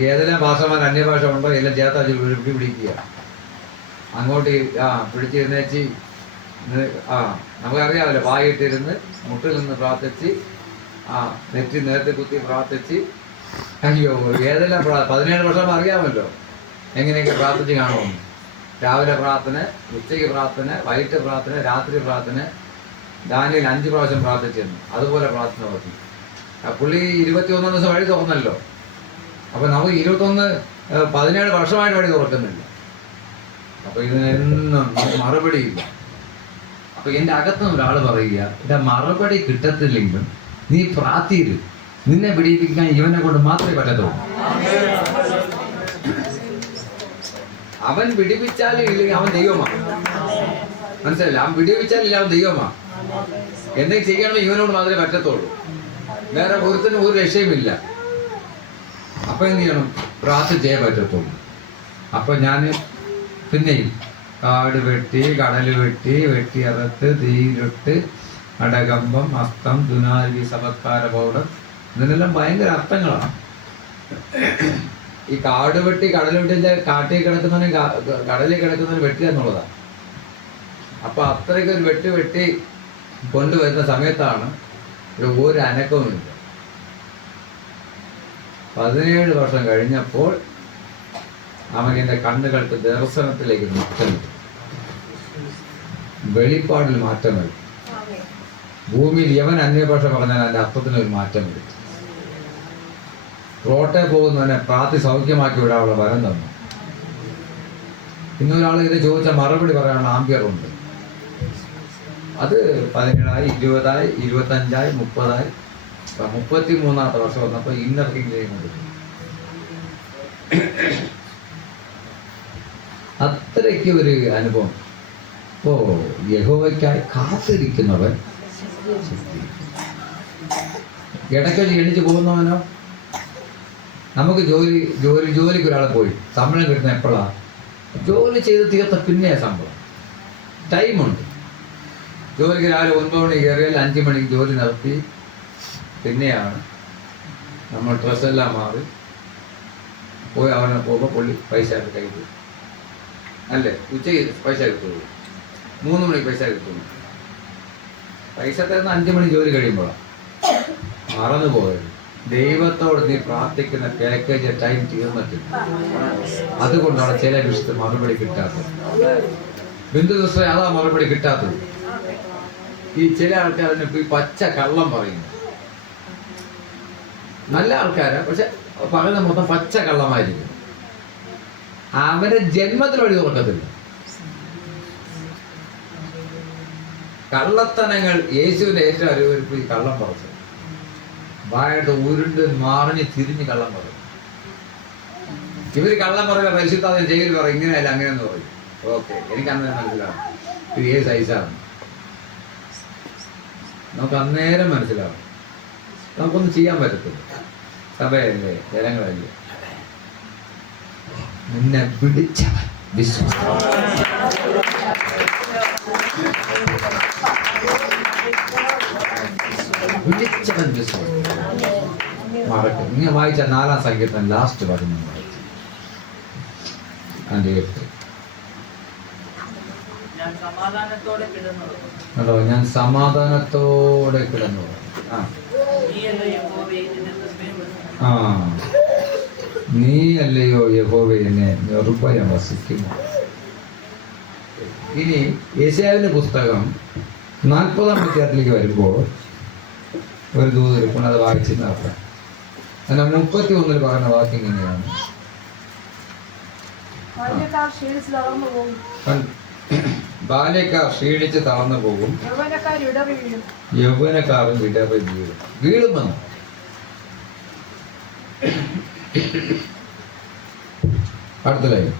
ഏതെല്ലാം ഭാഷമാർ അന്യഭാഷ ഉണ്ടോ എല്ലാം ചേർത്താ പിടിക്കുക. അങ്ങോട്ട് പിടിച്ചിരുന്നേച്ച് നമുക്കറിയാമല്ലോ, വായിട്ടിരുന്ന് മുട്ടിൽ നിന്ന് പ്രാർത്ഥിച്ച് നെറ്റി നേരത്തെ കുത്തി പ്രാർത്ഥിച്ച് അയ്യോ ഏതെല്ലാം 17 വർഷം അറിയാമല്ലോ എങ്ങനെയൊക്കെ പ്രാർത്ഥിച്ച് കാണുമെന്ന്. രാവിലെ പ്രാർത്ഥന, ഉച്ചയ്ക്ക് പ്രാർത്ഥന, വൈകിട്ട് പ്രാർത്ഥന, രാത്രി പ്രാർത്ഥന. ദാനിയേൽ 5 പ്രാവശ്യം പ്രാർത്ഥിച്ചിരുന്നു. അതുപോലെ പ്രാർത്ഥന നടത്തി. പുള്ളി 21 ദിവസം വഴി തുറന്നല്ലോ. അപ്പൊ നമുക്ക് 17 വർഷമായിട്ട് വഴി തുറക്കുന്നില്ല. അപ്പൊ ഇതിനെന്നും മറുപടിയില്ല. അപ്പൊ എന്റെ അകത്തുനിന്ന് ഒരാൾ പറയുക, എന്റെ മറുപടി കിട്ടത്തില്ലെങ്കിലും നീ പ്രാർത്ഥിയില്ല, നിന്നെ പിടിപ്പിക്കാൻ ഇവനെ കൊണ്ട് മാത്രമേ പറ്റത്തുള്ളൂ. അവൻ പിടിപ്പിച്ചാലും ഇല്ലെങ്കിൽ അവൻ ദൈവമാണ്. മനസ്സിലായില്ല? അവൻ പിടിപ്പിച്ചാലില്ല അവൻ ദൈവമാണ്. എന്തെങ്കിലും ചെയ്യണമെങ്കിൽ ഇവനോട് മാത്രമേ പറ്റത്തുള്ളൂ. വേറെ ഒരുത്തിനും ഒരു രക്ഷയുമില്ല. അപ്പൊ എന്ത് ചെയ്യണം? പ്രാർത്ഥിച്ചേ പറ്റത്തുള്ളൂ. അപ്പൊ ഞാൻ പിന്നെയും കാട് വെട്ടി കടൽ വെട്ടി അകത്ത് തീയിലിട്ട് അടകമ്പം അസ്തം ദുനാരി സഭക്കാര പൗഡം, ഇതിനെല്ലാം ഭയങ്കര അർത്ഥങ്ങളാണ്. ഈ കാട് വെട്ടി കടൽ വെട്ടി കാട്ടിൽ കിടക്കുന്നവന് കടലിൽ കിടക്കുന്നവന് വെട്ടുക എന്നുള്ളതാണ്. അപ്പൊ അത്രയ്ക്ക് ഒരു വെട്ടി കൊണ്ടുവരുന്ന സമയത്താണ് ഒരു അനക്കവുമില്ല. 17 വർഷം കഴിഞ്ഞപ്പോൾ അവൻ എൻ്റെ കണ്ണുകൾക്ക് ദർശനത്തിലേക്ക് മാറ്റം വരും, വെളിപ്പാടിൽ മാറ്റം വരും. ഭൂമിയിൽ യവൻ അന്യഭാഷ പറഞ്ഞാൽ അതിൻ്റെ അർത്ഥത്തിനൊരു മാറ്റം വരും. റോട്ടെ പോകുന്നവനെ പ്രാർത്ഥി സൗഖ്യമാക്കി വിടാനുള്ള വരം തന്നു. ഇന്നൊരാൾ ഇത് ചോദിച്ച മറുപടി പറയാനുള്ള ആംബിയറുണ്ട്. അത് 17 20 25 30 33ാമത്തെ വർഷം വന്നപ്പോൾ ഇന്നർ കിങ്ഡം കൊടുത്തു. അത്രയ്ക്ക് ഒരു അനുഭവം. ഓ, യഹോവയ്ക്കായി കാത്തിരിക്കുന്നവൻ ഇടയ്ക്കൊരു എണിച്ച് പോകുന്നവനോ. നമുക്ക് ജോലിക്ക് ഒരാളെ പോയി ശമ്പളം കിട്ടുന്ന എപ്പോഴാണ്? ജോലി ചെയ്ത് തീർത്ത പിന്നെ ശമ്പളം. ടൈമുണ്ട്. ജോലിക്ക് രാവിലെ 9 മണിക്ക് കയറിയാൽ 5 മണിക്ക് ജോലി നടത്തി പിന്നെയാണ് നമ്മൾ ഡ്രസ്സെല്ലാം മാറി പോയി അവനെ പോകുമ്പോൾ പുള്ളി പൈസ കയ്യിൽ അല്ലേ. ഉച്ചയ്ക്ക് പൈസ കിട്ടുള്ളൂ, 3 മണിക്ക് പൈസ കിട്ടുള്ളൂ. പൈസ തരുന്ന 5 മണി ജോലി കഴിയുമ്പോഴാണ്. മറന്നു പോയത്. ദൈവത്തോട് നീ പ്രാർത്ഥിക്കുന്ന പാക്കേജ് ടൈം തീർന്നിട്ടില്ല. അതുകൊണ്ടാണ് ചില വിഷയത്തിൽ മറുപടി കിട്ടാത്തത്. ബിന്ദു ദിവസം അതാ മറുപടി കിട്ടാത്തത്. ഈ ചില ആൾക്കാരിനെ പോയി പച്ച കള്ളം പറയുന്നു. നല്ല ആൾക്കാരാ, പക്ഷെ പറയുന്ന മൊത്തം പച്ച കള്ളമായിരിക്കും. അവന്റെ ജന്മത്തിൽ വഴി തുറക്കത്തില്ല. കള്ളത്തനങ്ങൾ യേശുവിന്റെ ഏറ്റവും അറിവ് കള്ളം പറഞ്ഞു. വായിട്ട് ഉരുണ്ട് മാറിഞ്ഞ് തിരിഞ്ഞ് കള്ളം പറയും. ഇവര് കള്ളം പറയുക പരിശുദ്ധാത്മ ജയിലിൽ പറയും ഇങ്ങനെയല്ല അങ്ങനെയെന്ന് പറയും. ഓക്കെ, എനിക്ക് അന്നേരം മനസ്സിലാവും ഇത് ഏത് സൈസാണ്. നമുക്ക് അന്നേരം മനസ്സിലാവും. നമുക്കൊന്നും ചെയ്യാൻ പറ്റത്തില്ല. സഭയല്ലേ, ജനങ്ങളല്ലേ. നിന്നെ പിടിച്ചവൻ വിശ്വാസം. വിളിച്ചവൻ വിശ്വാസം മറക്കും. ഇങ്ങനെ വായിച്ച 4-ാം സങ്കീർത്തനം ലാസ്റ്റ് 11 വായിച്ചു. അതിന്റെ 8 കേട്ടോ, ഞാൻ സമാധാനത്തോടെ കിടന്നു. നീ അല്ലയോ യഹോവേ എന്നെ നിർഭയം വസിക്കുന്നു. ഇനി യെശയ്യാവിന്റെ പുസ്തകം 40-ാം അധ്യായത്തിലേക്ക് വരുമ്പോൾ ഒരു ദൂതരിപ്പോൾ അത് വായിച്ച് നടത്താം. അങ്ങനെ 31 പറയുന്ന വാക്യം ഇങ്ങനെയാണ്: ബാല്യക്കാർ ക്ഷീണിച്ച് തളർന്നു പോകും, യൗവനക്കാരും വിടറി വീഴും. വീഴുമെന്ന് അടുത്തതായി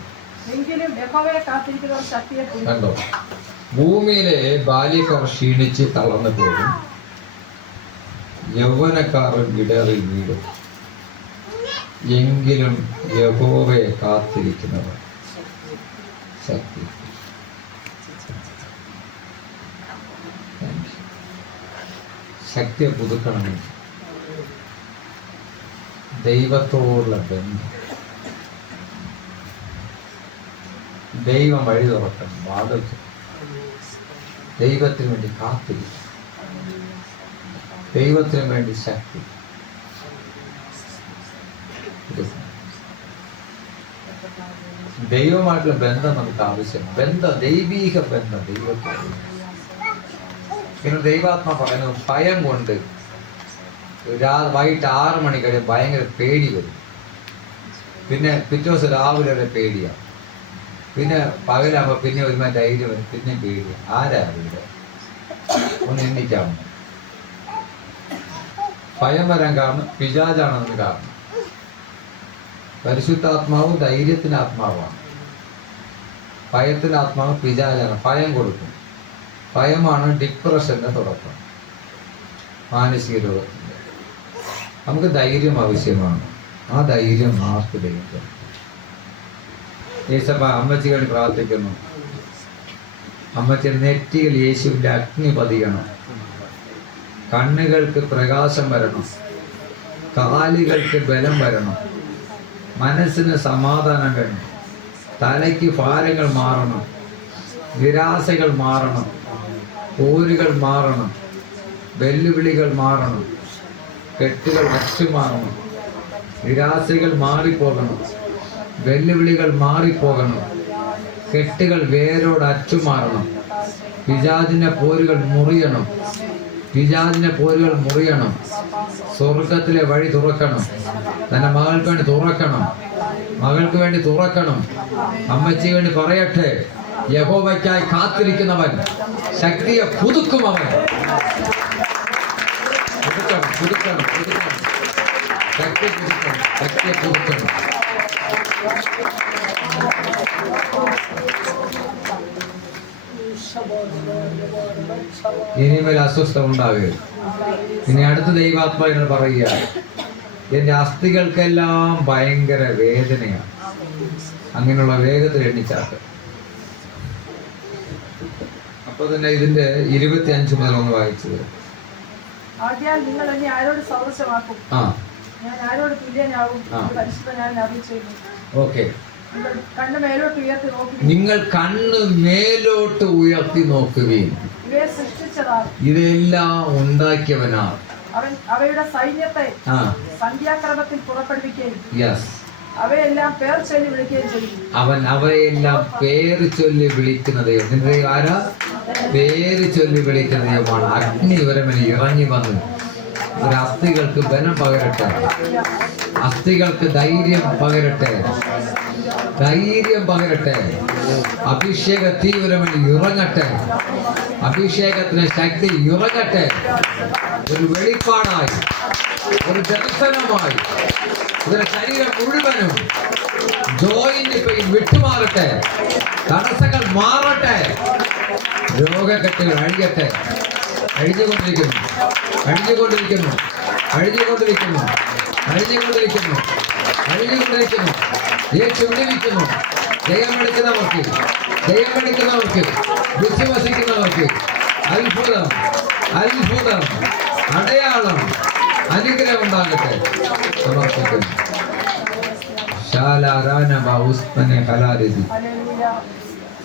കണ്ടോ, ഭൂമിയിലെ ബാല്യക്കാർ ക്ഷീണിച്ച് തളർന്നു പോകും, യൗവനക്കാർ ഇടറി വീടും, എങ്കിലും യഹോവയെ കാത്തിരിക്കുന്നവർ ശക്തി. ശക്തിയെ പുതുക്കണമെങ്കിൽ ദൈവത്തോടുള്ള ബന്ധം, ദൈവം വഴി തുറക്കണം, വാതിൽ ദൈവത്തിന് വേണ്ടി കാത്തിരിക്കും, ദൈവത്തിന് വേണ്ടി ശക്തി. ദൈവമായിട്ടുള്ള ബന്ധം നമുക്ക് ആവശ്യമാണ്. ബന്ധം, ദൈവീക ബന്ധം ദൈവത്തോട്. പിന്നെ ദൈവാത്മാ പറയുന്നത് ഭയം കൊണ്ട് വൈകിട്ട് 6 മണി കഴിയും ഭയങ്കര പേടി വരും, പിന്നെ പിറ്റേ ദിവസം രാവിലെ വരെ പേടിയാണ്, പിന്നെ പകലാകുമ്പോൾ പിന്നെ ഒരുമാതിരി ധൈര്യം വരും, പിന്നെ പേടിയാണ്. ആരാ ഇവിടെ ഒന്ന് എണ്ണിക്കാവുന്നു. ഭയം വരാൻ കാരണം പിശാചാണെന്ന് കാരണം. പരിശുദ്ധാത്മാവ് ധൈര്യത്തിന് ആത്മാവാണ്, ഭയത്തിന് ആത്മാവ് പിശാചാണ്. ഭയം കൊടുക്കും. ഭയമാണ് ഡിപ്രഷന്റെ തുടക്കം, മാനസിക രോഗത്തിന്റെ. നമുക്ക് ധൈര്യം ആവശ്യമാണ്. ആ ധൈര്യം ആർക്ക് ദൈവം. യേശപ്പ അമ്മച്ചികൾ പ്രാർത്ഥിക്കുന്നു, അമ്മച്ചിയുടെ നെറ്റിയിൽ യേശുവിന്റെ അഗ്നി പതിയണം, കണ്ണുകൾക്ക് പ്രകാശം വരണം, കാലുകൾക്ക് ബലം വരണം, മനസ്സിന് സമാധാനം വേണം, തലയ്ക്ക് ഭാരങ്ങൾ മാറണം, നിരാശകൾ മാറണം, പോരുകൾ മാറണം, വെല്ലുവിളികൾ മാറണം, കെട്ടുകൾ മാറണം, നിരാശകൾ മാറിപ്പോകണം, വെല്ലുവിളികൾ മാറിപ്പോകണം, കെട്ടുകൾ വേരോട് അറ്റുമാറണം, പിശാചിന്റെ പോരുകൾ മുറിയണം, പിശാചിന്റെ പോരുകൾ മുറിയണം, സ്വർഗത്തിലെ വഴി തുറക്കണം, തന്റെ മകൾക്ക് വേണ്ടി തുറക്കണം, മകൾക്ക് വേണ്ടി തുറക്കണം. അമ്മച്ചിക്ക് വേണ്ടി പറയട്ടെ, യഹോവയ്ക്കായി കാത്തിരിക്കുന്നവൻ ശക്തിയെ പുതുക്കും. അവൻ പുതുക്കണം, പുതുക്കണം, പുതുക്കണം, ശക്തി പുതുക്കണം, ശക്തിയെ പുതുക്കണം. ഇനിമേൽ അസ്വസ്ഥ ഉണ്ടാവുകയും. ഇനി അടുത്ത ദൈവാത്മാവിനോട് പറയുക, എന്റെ അസ്ഥികൾക്കെല്ലാം ഭയങ്കര വേദനയാണ്. അങ്ങനെയുള്ള വേഗത്തിൽ എണ്ണിച്ചാട്ട്. അപ്പൊ തന്നെ ഇതിന്റെ 25 മുതൽ ഒന്ന് വായിച്ചത്. ഓക്കെ, നിങ്ങൾ കണ്ണ് മേലോട്ട് ഉയർത്തി നോക്കുകയും ഇതെല്ലാം ഉണ്ടാക്കിയവനാ അവയുടെ സൈന്യത്തെ സന്ധ്യാക്രമത്തിൽ പുറപ്പെടുവിക്കുകയും അവയെല്ലാം പേർ ചൊല്ലി വിളിക്കുകയും ചെയ്യും. അവൻ അവയെല്ലാം പേര് ചൊല്ലി വിളിക്കുന്നത് ആരാ? പേര് ചൊല്ലി വിളിക്കുന്ന ദൈവമാണ്. അഗ്നി ഇവരമേൽ ഇറങ്ങി വന്നു ഒരു അസ്ഥികൾക്ക് ബലം പകരട്ടെ, അസ്ഥികൾക്ക് ധൈര്യം പകരട്ടെ, ധൈര്യം പകരട്ടെ. അഭിഷേക തീവ്രമേൽ ഇറങ്ങട്ടെ, അഭിഷേകത്തിന് ശക്തി ഇറങ്ങട്ടെ. ഒരു വെളിപ്പാടായി, ഒരു ദർശനമായി ഇതിന്റെ ശരീരം മുഴുവനും ജോയിന്റ് പെയിൻ വിട്ടുമാറട്ടെ, തടസ്സങ്ങൾ മാറട്ടെ, രോഗക്കെട്ടുകൾ അഴിയട്ടെ. അഴിഞ്ഞുകൊണ്ടിരിക്കുന്നു, അഴിഞ്ഞുകൊണ്ടിരിക്കുന്നു, അഴിഞ്ഞുകൊണ്ടിരിക്കുന്നു, അഴിഞ്ഞുകൊണ്ടിരിക്കുന്നു, അഴിഞ്ഞുകൊണ്ടിരിക്കുന്നു. യേശു വിളിക്കുന്നു. ജയമെടുക്കുന്നവർക്ക്, ജയമെടുക്കുന്നവർക്ക്, വിശ്വസിക്കുന്നവർക്ക് അത്ഭുതം, അത്ഭുതം, അടയാളം, അനുഗ്രഹം ഉണ്ടാകട്ടെ. സമർപ്പിക്കുന്നു.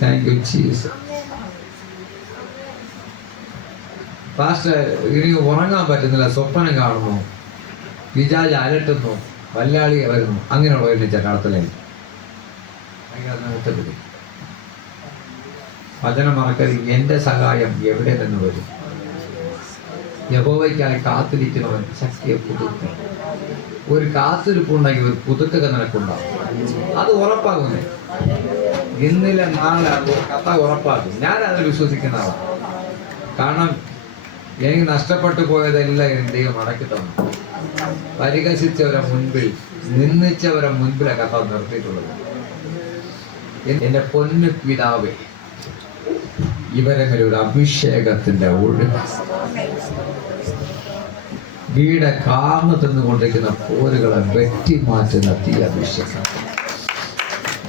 Thank you Jesus. പാസ്റ്റർ, ഇനി ഉറങ്ങാൻ പറ്റുന്നില്ല, സ്വപ്നം കാണുന്നു, വിചാരിച്ച് അലട്ടുന്നു, വല്ലാളി വരുന്നു, അങ്ങനെയുള്ള അടുത്തല്ലേ വചനം മറക്കരുത്. എന്റെ സഹായം എവിടെ നിന്ന് വരും? യഹോവയ്ക്കായി കാത്തിരിക്കുന്നവൻ ശക്തിയെ പുതുക്കും. ഒരു കാത്തിരിപ്പുണ്ടെങ്കിൽ ഒരു പുതുക്കുക നിനക്കുണ്ടാവും. അത് ഉറപ്പാകുന്നേ. ഇന്നില്ല നാളെ കഥ ഉറപ്പാക്കും. ഞാൻ അതിൽ വിശ്വസിക്കുന്നതാണ്. കാരണം എനിക്ക് നഷ്ടപ്പെട്ടു പോയതെല്ലാം ദൈവം മടക്കി തന്നു. പരിഹസിച്ചവരെ മുൻപിൽ, നിന്ദിച്ചവരെ മുൻപിലെ കഥ നിർത്തിയിട്ടുള്ളത്. എന്റെ പൊന്നു പിതാവേ, ഇവരെ മേലെ ഒരു അഭിഷേകത്തിന്റെ ഒഴുക്ക്, വീട് കാർന്നു തിന്നുകൊണ്ടിരിക്കുന്ന പോരുകളെ വെട്ടിമാറ്റുന്ന തീ അഭിഷേകം,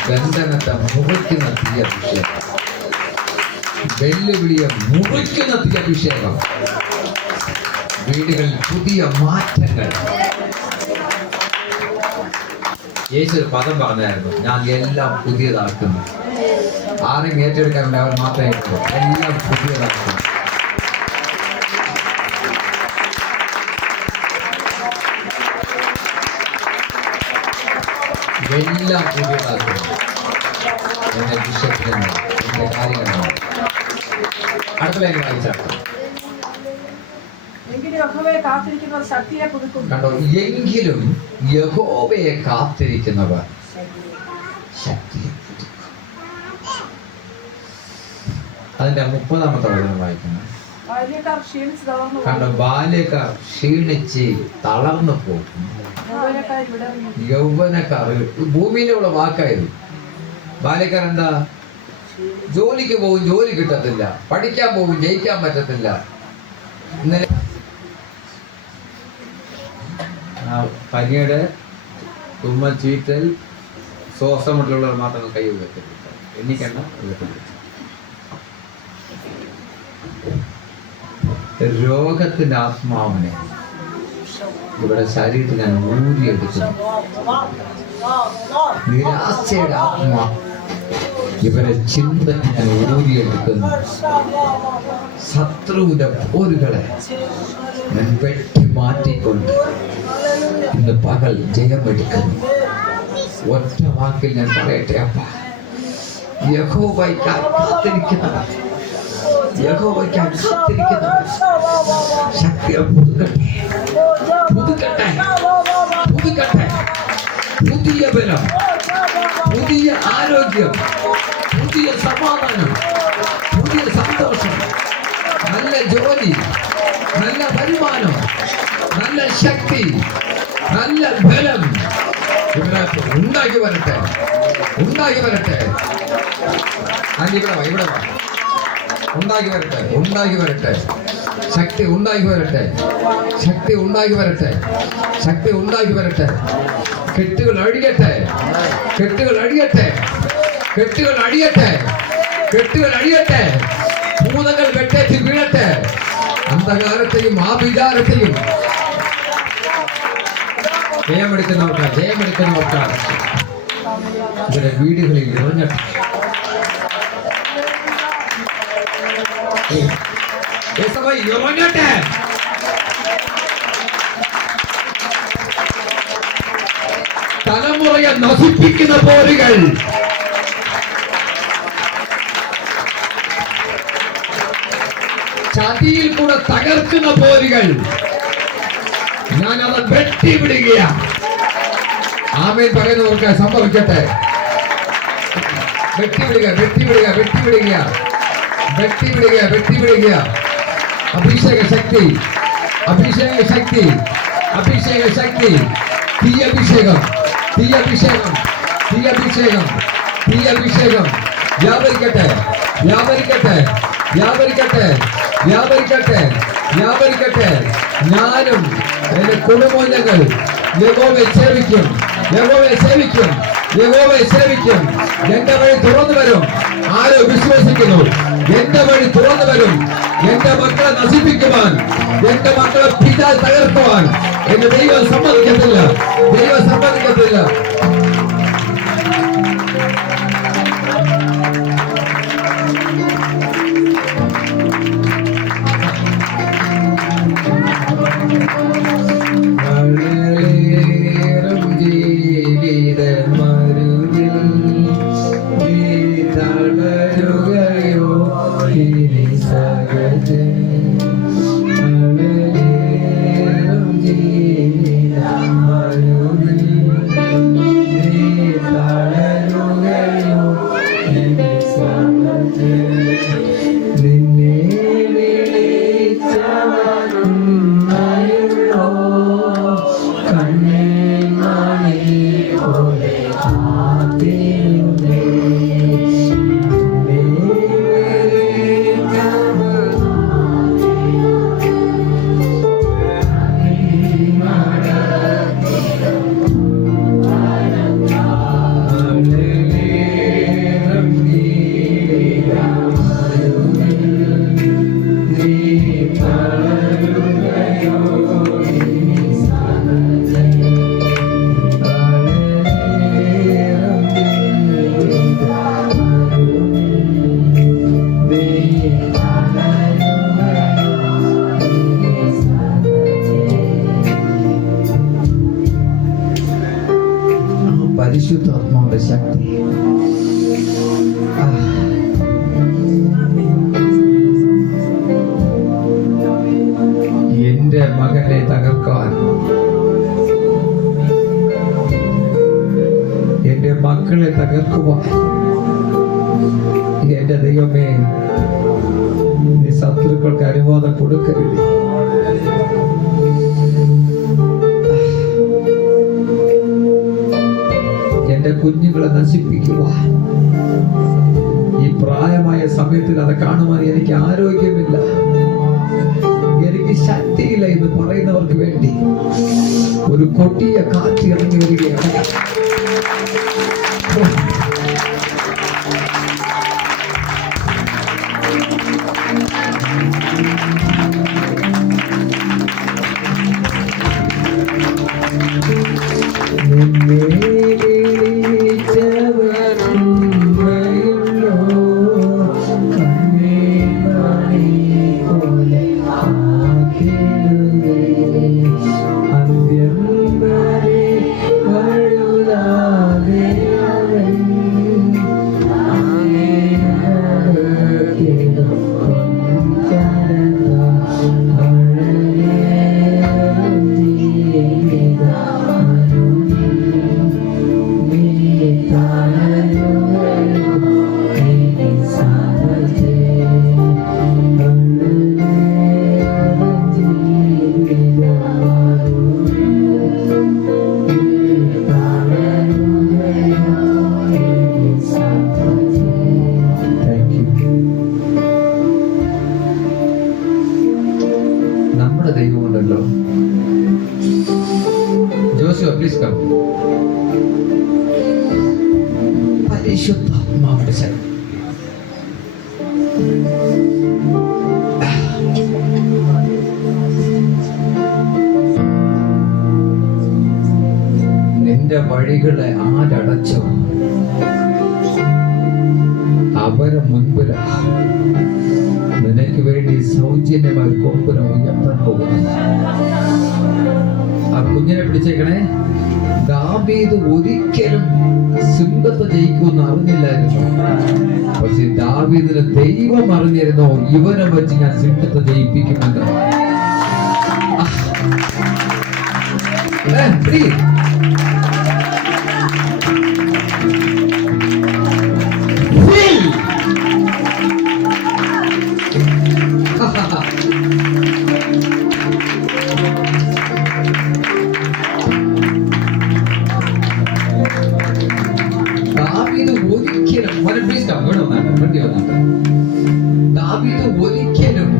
ബന്ധനത്തെ മുറിക്കുന്ന തീ അഭിഷേകം, വെല്ലുവിളിയെ മുറിക്കുന്ന തീ അഭിഷേകം, വീടുകളിൽ പുതിയ മാറ്റങ്ങൾ. യേശു ഒരു പദം പറഞ്ഞായിരുന്നു, ഞാൻ എല്ലാം പുതിയതാക്കുന്നു. ആരും ഏറ്റെടുക്കാറുണ്ട്, അവർ മാത്രമേ എല്ലാം പുതിയതാക്കുന്നു. എല്ലാം പുതിയതാക്കുന്നു. എന്റെ വിഷയത്തിലാണ്, എന്റെ കാര്യങ്ങളാണ്. അടുത്ത ലൈൻ വായിച്ചാൽ കണ്ടോ, എങ്കിലും യഹോവയെ കാത്തിരിക്കുന്നവർ ശക്തിയെ പുതുക്കും. അതിന്റെ 30-ാമത്തെ വചനം വായിക്കണം. കണ്ടോ, ബാല്യക്കാർ ക്ഷീണിച്ച് തളർന്നു പോകും, യൗവനക്കാർ. ഭൂമിയിലുള്ള വാക്കായിരുന്നു. ബാല്യക്കാർ എന്താ? ജോലിക്ക് പോകും, ജോലി കിട്ടത്തില്ല. പഠിക്കാൻ പോകും, ജയിക്കാൻ പറ്റത്തില്ല. ഇന്നലെ പനിയുടെ തുമ്മൽ, ചീറ്റൽ, ശ്വാസമുട്ടുള്ളവർ മാത്രം കൈ ഉയർത്തില്ല. എണ്ണിക്കണ്ട ഉയർത്തില്ല. രോഗത്തിന്റെ ആത്മാവിനെ ഇവിടെ ശരീരത്തിൽ ഞാൻ ഊരിയെടുക്കുന്നു. നിരാശയുടെ ആത്മാ ഇവരെ ചിന്തയ്ക്ക് ഞാൻ ഊരിയെടുക്കുന്നു. ശത്രുവിന്റെ പോരുകളെ ഞാൻ വെട്ടി മാറ്റിക്കൊണ്ട് ഇന്ന് പകൽ ജയമെടുക്കുന്നു. ഒറ്റ വാക്കിൽ ഞാൻ പറയട്ടെ, അപ്പ യഹോവയ്ക്കായി കാത്തിരിക്കുന്നവർ, യഹോവയ്ക്കായി കാത്തിരിക്കുന്നവർ ശക്തിയെ പുതുക്കട്ടെ, പുതുക്കട്ടെ, പുതുക്കട്ടെ. പുതിയ ബലം, പുതിയ ആരോഗ്യം, പുതിയ സമാധാനം, പുതിയ സന്തോഷം, നല്ല ജോലി, നല്ല വരുമാനം, നല്ല ശക്തി, നല്ല ബലം ഇവരൊക്കെ ഉണ്ടാക്കി വരട്ടെ, ഉണ്ടാക്കി വരട്ടെ. ഇവിടെ ഉണ്ടാക്കി വരട്ടെ, ഉണ്ടാക്കി വരട്ടെ. ശക്തി ഉണ്ടാക്കി വരട്ടെ, ശക്തി ഉണ്ടാക്കി വരട്ടെ, ശക്തി ഉണ്ടാക്കി വരട്ടെ. കെട്ടുകൾ അഴിയട്ടെ, കെട്ടുകൾ അഴിയട്ടെ, കെട്ടുകൾ അഴിയട്ടെ, കെട്ടുകൾ അഴിയട്ടെ. ഭൂതങ്ങൾ വെട്ടേറ്റ് വീഴട്ടെ. അന്ധകാരത്തെയും ആഭിചാരത്തെയും ജയമെടുക്കുന്നവർക്ക്, ജയമെടുക്കുന്നവർക്ക് ഇവരുടെ വീടുകളിൽ ഇറങ്ങട്ടെ. ഇറങ്ങട്ടെ. തലമുറയെ നശിപ്പിക്കുന്ന പോരുകൾ, ചതിയിൽ കൂടെ തകർക്കുന്ന പോരുകൾ ഞാനത് വെട്ടിവിടുകയാണ്. ആമേൻ പറയുന്നവർക്ക് സംഭവിക്കട്ടെ. വെട്ടിവിടുക, വെട്ടിവിടുക, വെട്ടിവിടുക, വെട്ടിവിടുക, വെട്ടിവിടുക. അഭിഷേക ശക്തി, അഭിഷേക ശക്തി, അഭിഷേക ശക്തി. തീ അഭിഷേകം, തീ അഭിഷേകം, തീ അഭിഷേകം, തീ അഭിഷേകം. വ്യാപരിക്കട്ടെ, വ്യാപരിക്കട്ടെ, വ്യാപരിക്കട്ടെ, വ്യാപരിക്കട്ടെ, വ്യാപരിക്കട്ടെ. ഞാനും എന്റെ കുടുംബങ്ങൾ യഹോവയെ സേവിക്കും, യഹോവയെ സേവിക്കും, യഹോവയെ സേവിക്കും. എന്റെ വഴി തുറന്നു വരും. ആരോ വിശ്വസിക്കുന്നു? എന്റെ വഴി തുറന്നു വരും. എന്റെ മക്കളെ നശിപ്പിക്കുവാൻ, എന്റെ മക്കളെ പിതാ തകർക്കുവാൻ എന്റെ ദൈവം സമ്മതിക്കത്തില്ല, ദൈവം സമ്മതിക്കത്തില്ല. പരിശുദ്ധാത്മാവിന്റെ ശക്തി. എന്റെ മകനെ തകർക്കാൻ, എന്റെ മക്കളെ തകർക്കുവാൻ എന്റെ ദൈവമേ നീ ശത്രുക്കൾക്ക് അനുവാദം കൊടുക്കരുത്. എന്റെ കുഞ്ഞുങ്ങളെ നശിപ്പിക്കുവാൻ ഈ പ്രായമായ സമയത്തിൽ അത് കാണുവാൻ എനിക്ക് ആരോഗ്യമില്ല, എനിക്ക് ശക്തിയില്ല എന്ന് പറയുന്നവർക്ക് വേണ്ടി ഒരു കൊടിയ കാറ്റ് ഇറങ്ങി വരികയാണ്. ദൈവമുണ്ടല്ലോ. Joshua please come. പരിശുദ്ധാത്മാവിന്റെ ശക്തി. നിന്റെ വഴികളെ ആരടച്ചോ അവരെ മുൻപില് നിനക്ക് വേണ്ടി സൗജന്യമായി കൊമ്പനം ഉയർത്താൻ പോകുന്നു. ആ കുഞ്ഞിനെ പിടിച്ചേക്കണേ. ദാവീദ് ഒരിക്കലും സിംഹത്തെ ജയിക്കുമെന്ന് അറിഞ്ഞില്ലായിരുന്നു. പക്ഷെ ദാവീദിന് ദൈവം അറിഞ്ഞിരുന്നോ ഇവനെ വെച്ച് ഞാൻ സിംഹത്തെ ജയിപ്പിക്കുമെന്ന്. ദാവീദ് ഒരിക്കലും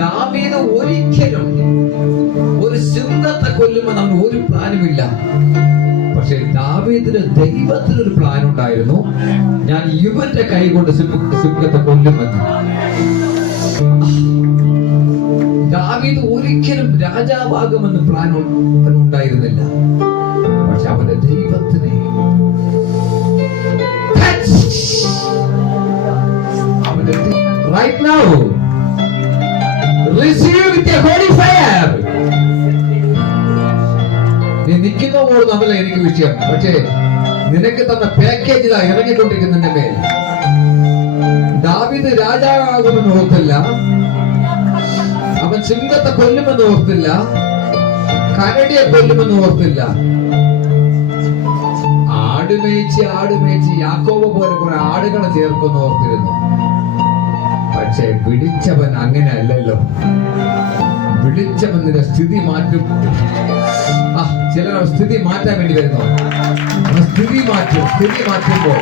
ദാവീദ് ഒരിക്കലും ഒരു സിംഹത്തെ കൊല്ലുമെന്ന് അവന് ഒരു പ്ലാനുമില്ല. പക്ഷെ ദാവീദിന് ദൈവത്തിനൊരു പ്ലാൻ ഉണ്ടായിരുന്നു. ഞാൻ ഇവന്റെ കൈ കൊണ്ട് സിംഹത്തെ കൊല്ലുമെന്ന്. ദാവീദ് ഒരിക്കലും രാജാവാകുമെന്ന് പ്ലാൻ ഉണ്ടായിരുന്നില്ല. പക്ഷെ അവന്റെ ദൈവത്തിനെ right now receive with a holy fire. നീ നിൽക്കുന്നതോട് നമ്മളെ എനിക്ക് വിഷയം. പക്ഷേ നിനക്ക് തന്ന പാക്കേജ് ഇതാ ഇറങ്ങിക്കൊണ്ടിരിക്കുന്നതിന്റെ മേൽ. ദാവീദ് രാജാവാകുമെന്ന് ഓർത്തില്ല, അവൻ സിംഹത്തെ കൊല്ലുമെന്ന് ഓർത്തില്ല, കരടിയെ കൊല്ലുമെന്ന് ഓർത്തില്ല. ആടുമേച്ച് യാക്കോബ് പോലെ കുറെ ആടുകളെ ചേർക്കുമെന്ന് ഓർത്തിരുന്നു. പക്ഷെ വിളിച്ചവൻ അങ്ങനെ അല്ലല്ലോ. വിളിച്ചവൻ നിന്റെ സ്ഥിതി മാറ്റും. ചിലർ സ്ഥിതി മാറ്റാൻ വേണ്ടി വരുന്നു. സ്ഥിതി മാറ്റുമ്പോൾ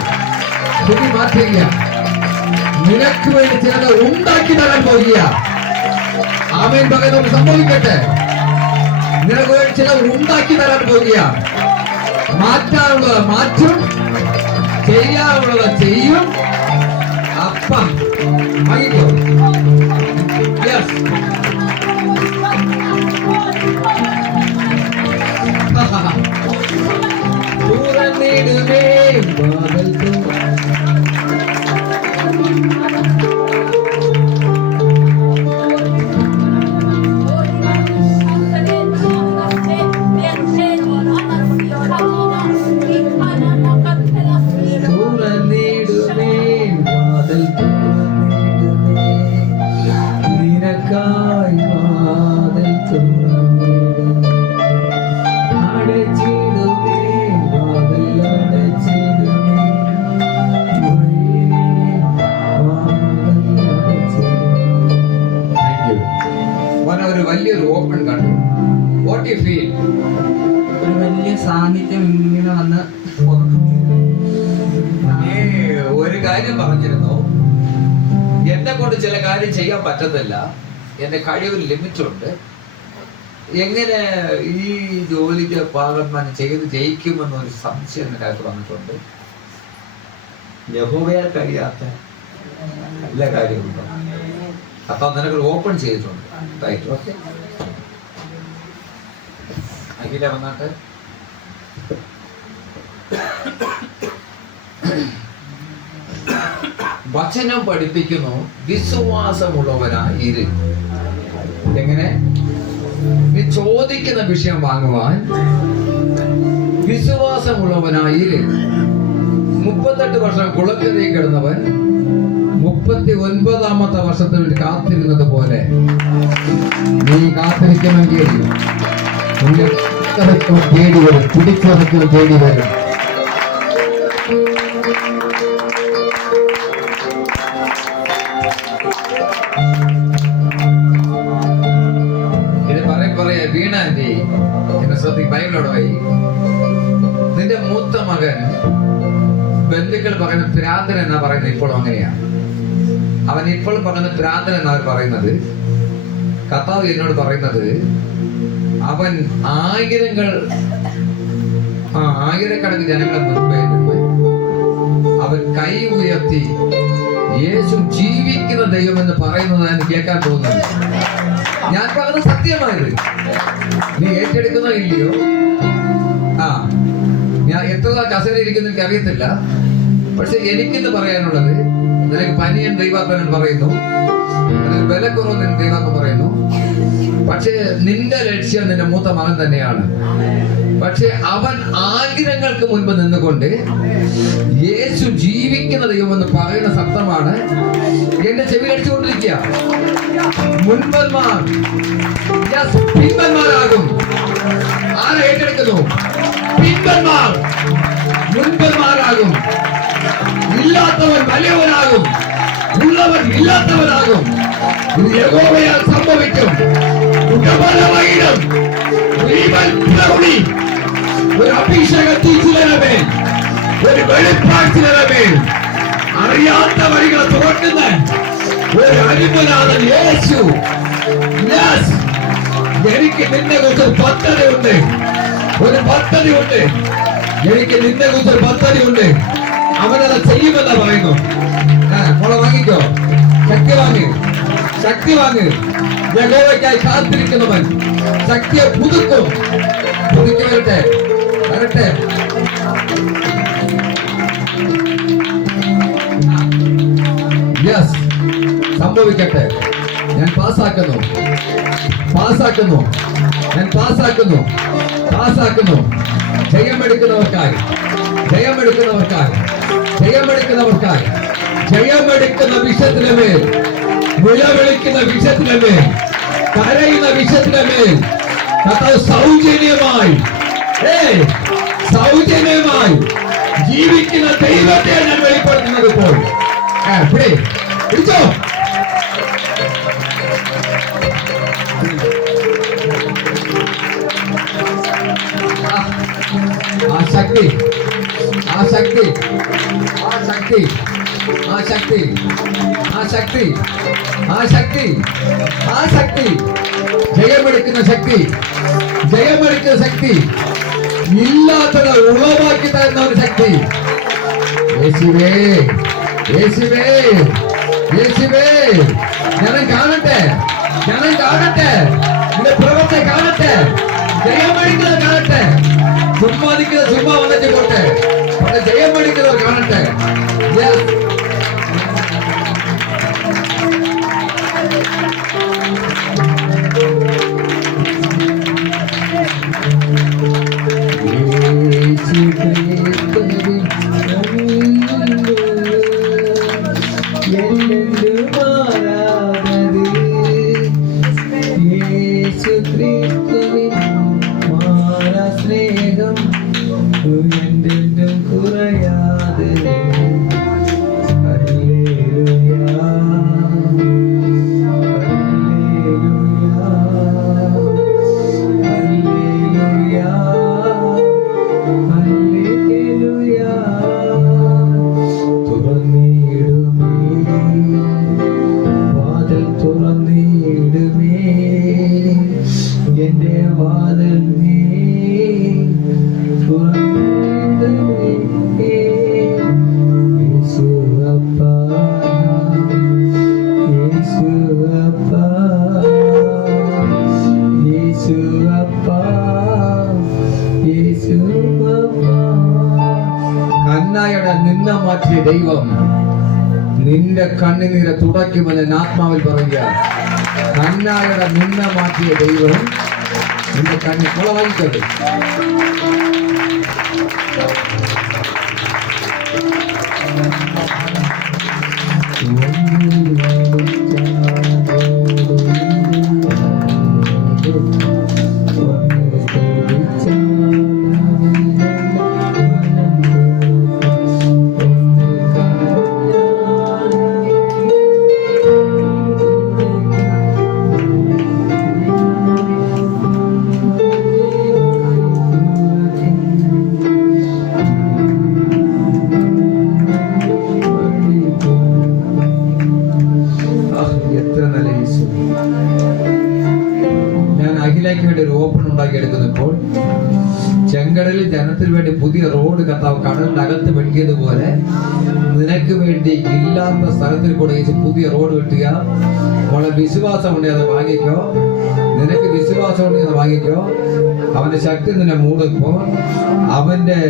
നിനക്ക് വേണ്ടി ചിലത് ഉണ്ടാക്കി തരാൻ പോകുക. ആമേൻ പറയുന്നത് സംഭവിക്കട്ടെ. നിനക്ക് വേണ്ടി ചിലർ ഉണ്ടാക്കി തരാൻ പോകുക. മാറ്റാനുള്ളത് മാറ്റും, ചെയ്യാനുള്ളത് ചെയ്യും. അപ്പ തുറന്നിടുമേ വാതിൽ. What do you feel? ഒരു വലിയ സാന്നിധ്യം ഇങ്ങനെ വന്ന് ഒരു കാര്യം പറഞ്ഞിരുന്നു, എന്നെ കൊണ്ട് ചില കാര്യം ചെയ്യാൻ പറ്റത്തില്ല, എന്റെ കഴിവിൽ ലിമിറ്റ് ഉണ്ട്. എങ്ങനെ ഈ ജോലിക്ക് പാകന്മാൻ ചെയ്ത് ജയിക്കുമെന്നൊരു സംശയം എൻ്റെ അകത്ത് വന്നിട്ടുണ്ട്. യഹോവയാൽ കഴിയാത്ത എല്ലാ കാര്യമുണ്ടോ? അപ്പൊ നിനക്ക് ഓപ്പൺ ചെയ്തിട്ടുണ്ട്. Right, okay. അഖില വന്നാട്ടെ. വചനം പഠിപ്പിക്കുന്നു, വിശ്വാസമുള്ളവനായി. എങ്ങനെ? നീ ചോദിക്കുന്ന വിഷയം വാങ്ങുവാൻ വിശ്വാസമുള്ളവനായി. 38 വർഷം കുളക്കരയിൽ കിടന്നവൻ 39ാമത്തെ വർഷത്തിൽ വേണ്ടി കാത്തിരുന്നത് പോലെ നീ കാത്തിരിക്കണമെങ്കിൽ തേടി വരും, പിടിച്ചടക്കും തേടി വരും. ഇത് പറയാ വീണ ആന്റി എന്നെ ശ്രദ്ധിക്കും. ബൈബിളോട് പോയി, നിന്റെ മൂത്ത മകൻ ബന്ധുക്കൾ പറയുന്ന ഭ്രാന്തൻ എന്നാ പറയുന്നത്. ഇപ്പോഴും അങ്ങനെയാ. അവൻ ഇപ്പോഴും പറയുന്ന ഭ്രാന്തൻ എന്നാ അവർ പറയുന്നത്. കർത്താവ് എന്നോട് പറയുന്നത്, അവൻ ആയിരക്കണക്കിന് ജനങ്ങളെ മുൻപേ നിന്ന് അവൻ കൈ ഉയർത്തി യേശു ജീവിക്കുന്ന ദൈവമെന്ന് പറയുന്നത് ഞാൻ കേൾക്കാൻ പോകുന്നത്. ഞാൻ പറഞ്ഞത് സത്യമായത്. നീ ഏറ്റെടുക്കുന്നോ ഇല്ലയോ? ഞാൻ എത്ര കസേര ഇരിക്കുന്ന എനിക്ക് അറിയത്തില്ല. പക്ഷെ എനിക്കിന്ന് പറയാനുള്ളത്, നിനക്ക് പനിയൻ ദൈവാത്മൻ പറയുന്നു, നിനക്ക് ബലക്കുറവ് ദൈവാത്മ പറയുന്നു. പക്ഷേ നിന്റെ ലക്ഷ്യം നിന്റെ മൂത്ത മകൻ തന്നെയാണ്. പക്ഷെ അവൻ ആയിരങ്ങൾക്ക് മുൻപ് നിന്നുകൊണ്ട് യേശു ജീവിക്കുന്ന ദൈവമെന്ന് പറയുന്ന ശബ്ദമാണ് എന്റെ ചെവി അടിച്ചുകൊണ്ടിരിക്കുക. മുൻപന്മാർ പിൻപന്മാരാകും. ആരെ ഏറ്റെടുക്കുന്നു? പിൻപന്മാർ മുൻപന്മാരാകും. ഇല്ലാത്തവൻ വലിയവനാകും, ഉള്ളവൻ ഇല്ലാത്തവനാകും. ഇത് യഹോവയാൽ സംഭവിക്കും. ഒരു അഭിഷേകത്തിൽ ചിലരമേൽ, ഒരു വെളിപ്പാട്ടിലമേൽ അറിയാത്ത വഴികളെ തുറക്കുന്ന ഒരു അരിമനാഥൻ യേശു. എനിക്ക് നിന്നെ കുറിച്ച് പദ്ധതിയുണ്ട്, ഒരു പദ്ധതിയുണ്ട്. എനിക്ക് നിന്നെ കുറിച്ച് പദ്ധതിയുണ്ട്. അവനത് ചെയ്യുമെന്നാ പറയുന്നു. മോളെ വാങ്ങിക്കോ, ശക്തി വാങ്ങ്, ശക്തി വാങ്ങ്. യഹോവയ്ക്കായി കാത്തിരിക്കുന്നവൻ ശക്തിയെ പുതുക്കും. പുതുക്കി വരട്ടെ, വരട്ടെ. യെസ്, സംഭവിക്കട്ടെ. ഞാൻ പാസ്സാക്കുന്നു, പാസ്സാക്കുന്നു, ഞാൻ പാസ്സാക്കുന്നു, പാസ്സാക്കുന്നു. ജയമെടുക്കുന്നവർക്കായി, ജയമെടുക്കുന്നവർക്കായി, ജയമെടുക്കുന്നവർക്കായി, ജയമെടുക്കുന്ന വിഷയത്തിന് മേൽ, നിലവിളിക്കുന്ന വിഷയത്തിന് മേൽ, കരയുന്ന വിഷയത്തിന് മേൽ സൗജന്യമായി, സൗജന്യമായി ജീവിക്കുന്ന ദൈവത്തെ ഞാൻ വെളിപ്പെടുത്തുന്നത്. ഇപ്പോൾ പിടിച്ചോ. ആ ശക്തി, ആ ശക്തി, ആ ശക്തി, ആ ശക്തി, ആ ശക്തി, ആ ശക്തി, ആ ശക്തി, ജയമെടുക്കുന്ന ശക്തി, ജയമെടുക്കുന്ന ശക്തി, ഇല്ലാത്തത് ഉളവാക്കി തരുന്ന ഒരു ശക്തി. യേശുവേ, യേശുവേ, യേശുവേ, ജനം കാണട്ടെ, ജനം കാണട്ടെ, നിന്റെ പ്രവൃത്തി കാണട്ടെ, ജയമെടുക്കുന്നത് കാണട്ടെ. ചുമ്മാതിക്കുന്നത് ചുമ്മാ വന്നിട്ട് പോട്ടെ, പക്ഷെ ജയമെടുക്കുന്നവർ കാണട്ടെ. മാറ്റിയ ദൈവം നിന്റെ കണ്ണുനീരെ തുടയ്ക്കുമെന്ന് ഞാൻ ആത്മാവിൽ പറയുക. ഹന്നായുടെ നിന്ന മാറ്റിയ ദൈവം നിന്റെ കണ്ണിൽ കുളവായിക്കട്ടെ. എടുക്കുന്നപ്പോൾ ചെങ്കടലിൽ ജനത്തിന് വേണ്ടി പുതിയ റോഡ് കർത്താവ് കടലിന്റെ അകത്ത് വെട്ടിയതുപോലെ നിനക്ക് വേണ്ടി ഇല്ലാത്ത സ്ഥലത്തിൽ കൂടെ പുതിയ റോഡ് വെട്ടുക. അവളെ വിശ്വാസം ഉണ്ടെങ്കിൽ അത് വാങ്ങിക്കോ. നിനക്ക് വിശ്വാസം ഉണ്ടെങ്കിൽ അത് വാങ്ങിക്കോ. അവന്റെ ശക്തി നിന്നെ മൂടുമ്പോ അവന്റെ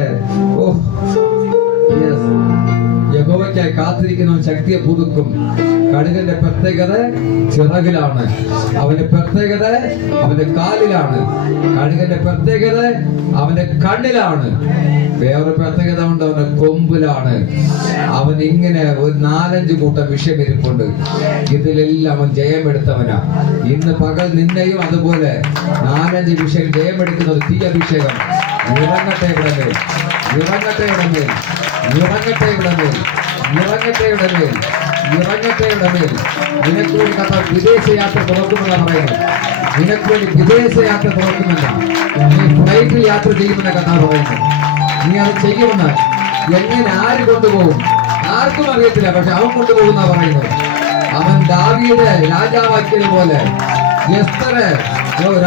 യഹോവയ്ക്കായി കാത്തിരിക്കുന്നവൻ ശക്തിയെ പുതുക്കും. കടുകന്റെ പ്രത്യേകത ചിറകിലാണ്, അവന്റെ പ്രത്യേകത അവന്റെ കാലിലാണ്, കടുകന്റെ പ്രത്യേകത അവന്റെ കണ്ണിലാണ്, വേറൊരു പ്രത്യേകത ഉണ്ട് അവന്റെ കൊമ്പിലാണ്. അവൻ ഇങ്ങനെ ഒരു 4-5 കൂട്ടം വിഷയം ഇരിപ്പുണ്ട്. ഇതിലെല്ലാം അവൻ ജയമെടുത്തവനാ. ഇന്ന് പകൽ നിന്നെയും അതുപോലെ 4-5 വിഷയം ജയമെടുക്കുന്നത് തീ അഭിഷേകം ഇറങ്ങട്ടെ ഇവിടമേൽ, ഇറങ്ങട്ടെ ഇവിടമേൽ, ഇറങ്ങട്ടെ ഇവിടമേൽ, ഇറങ്ങട്ടെ ഇവിടമേൽ, ഇറങ്ങട്ടെ ഇവിടമേൽ. നിനക്ക് വേണ്ടി കഥ വിദേശയാത്ര തുറക്കുമെന്നാണ് പറയുന്നത്. നിനക്ക് വേണ്ടി വിദേശയാത്ര തുറക്കുമെന്ന, നീ ഫ്ലൈറ്റിൽ യാത്ര ചെയ്യുമെന്ന കഥ പറയുന്നത്. നീ അത് ചെയ്യുമെന്ന് എങ്ങനെ ആര് കൊണ്ടുപോകും ആർക്കും അറിയത്തില്ല, പക്ഷെ അവൻ കൊണ്ടുപോകുന്ന പറയുന്നത്. അവൻ ദാവീദ് രാജാവാക്കിയതുപോലെ, എസ്തറെ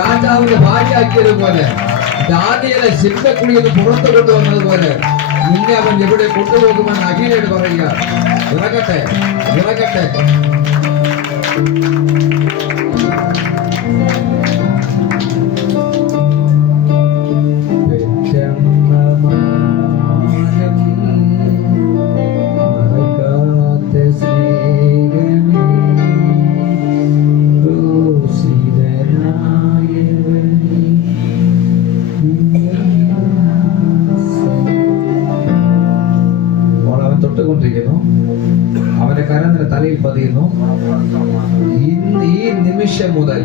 രാജാവിന്റെ ഭാര്യയാക്കിയതുപോലെ, ദാനിയേലെ സിംഹക്കുഴിയിൽ നിന്ന് പുറത്തു കൊണ്ടുവന്നതുപോലെ നിന്നെ അവൻ എവിടെ കൊണ്ടുപോകുമെന്ന് അഖിലയോട് പറയുക. ഇറങ്ങട്ടെ, ഇറങ്ങട്ടെ. തൊട്ടുകൊണ്ടിരിക്കുന്നു, അവന്റെ കരം നിന്റെ തലയിൽ പതിയുന്നു. ഇന്ന് ഈ നിമിഷം മുതൽ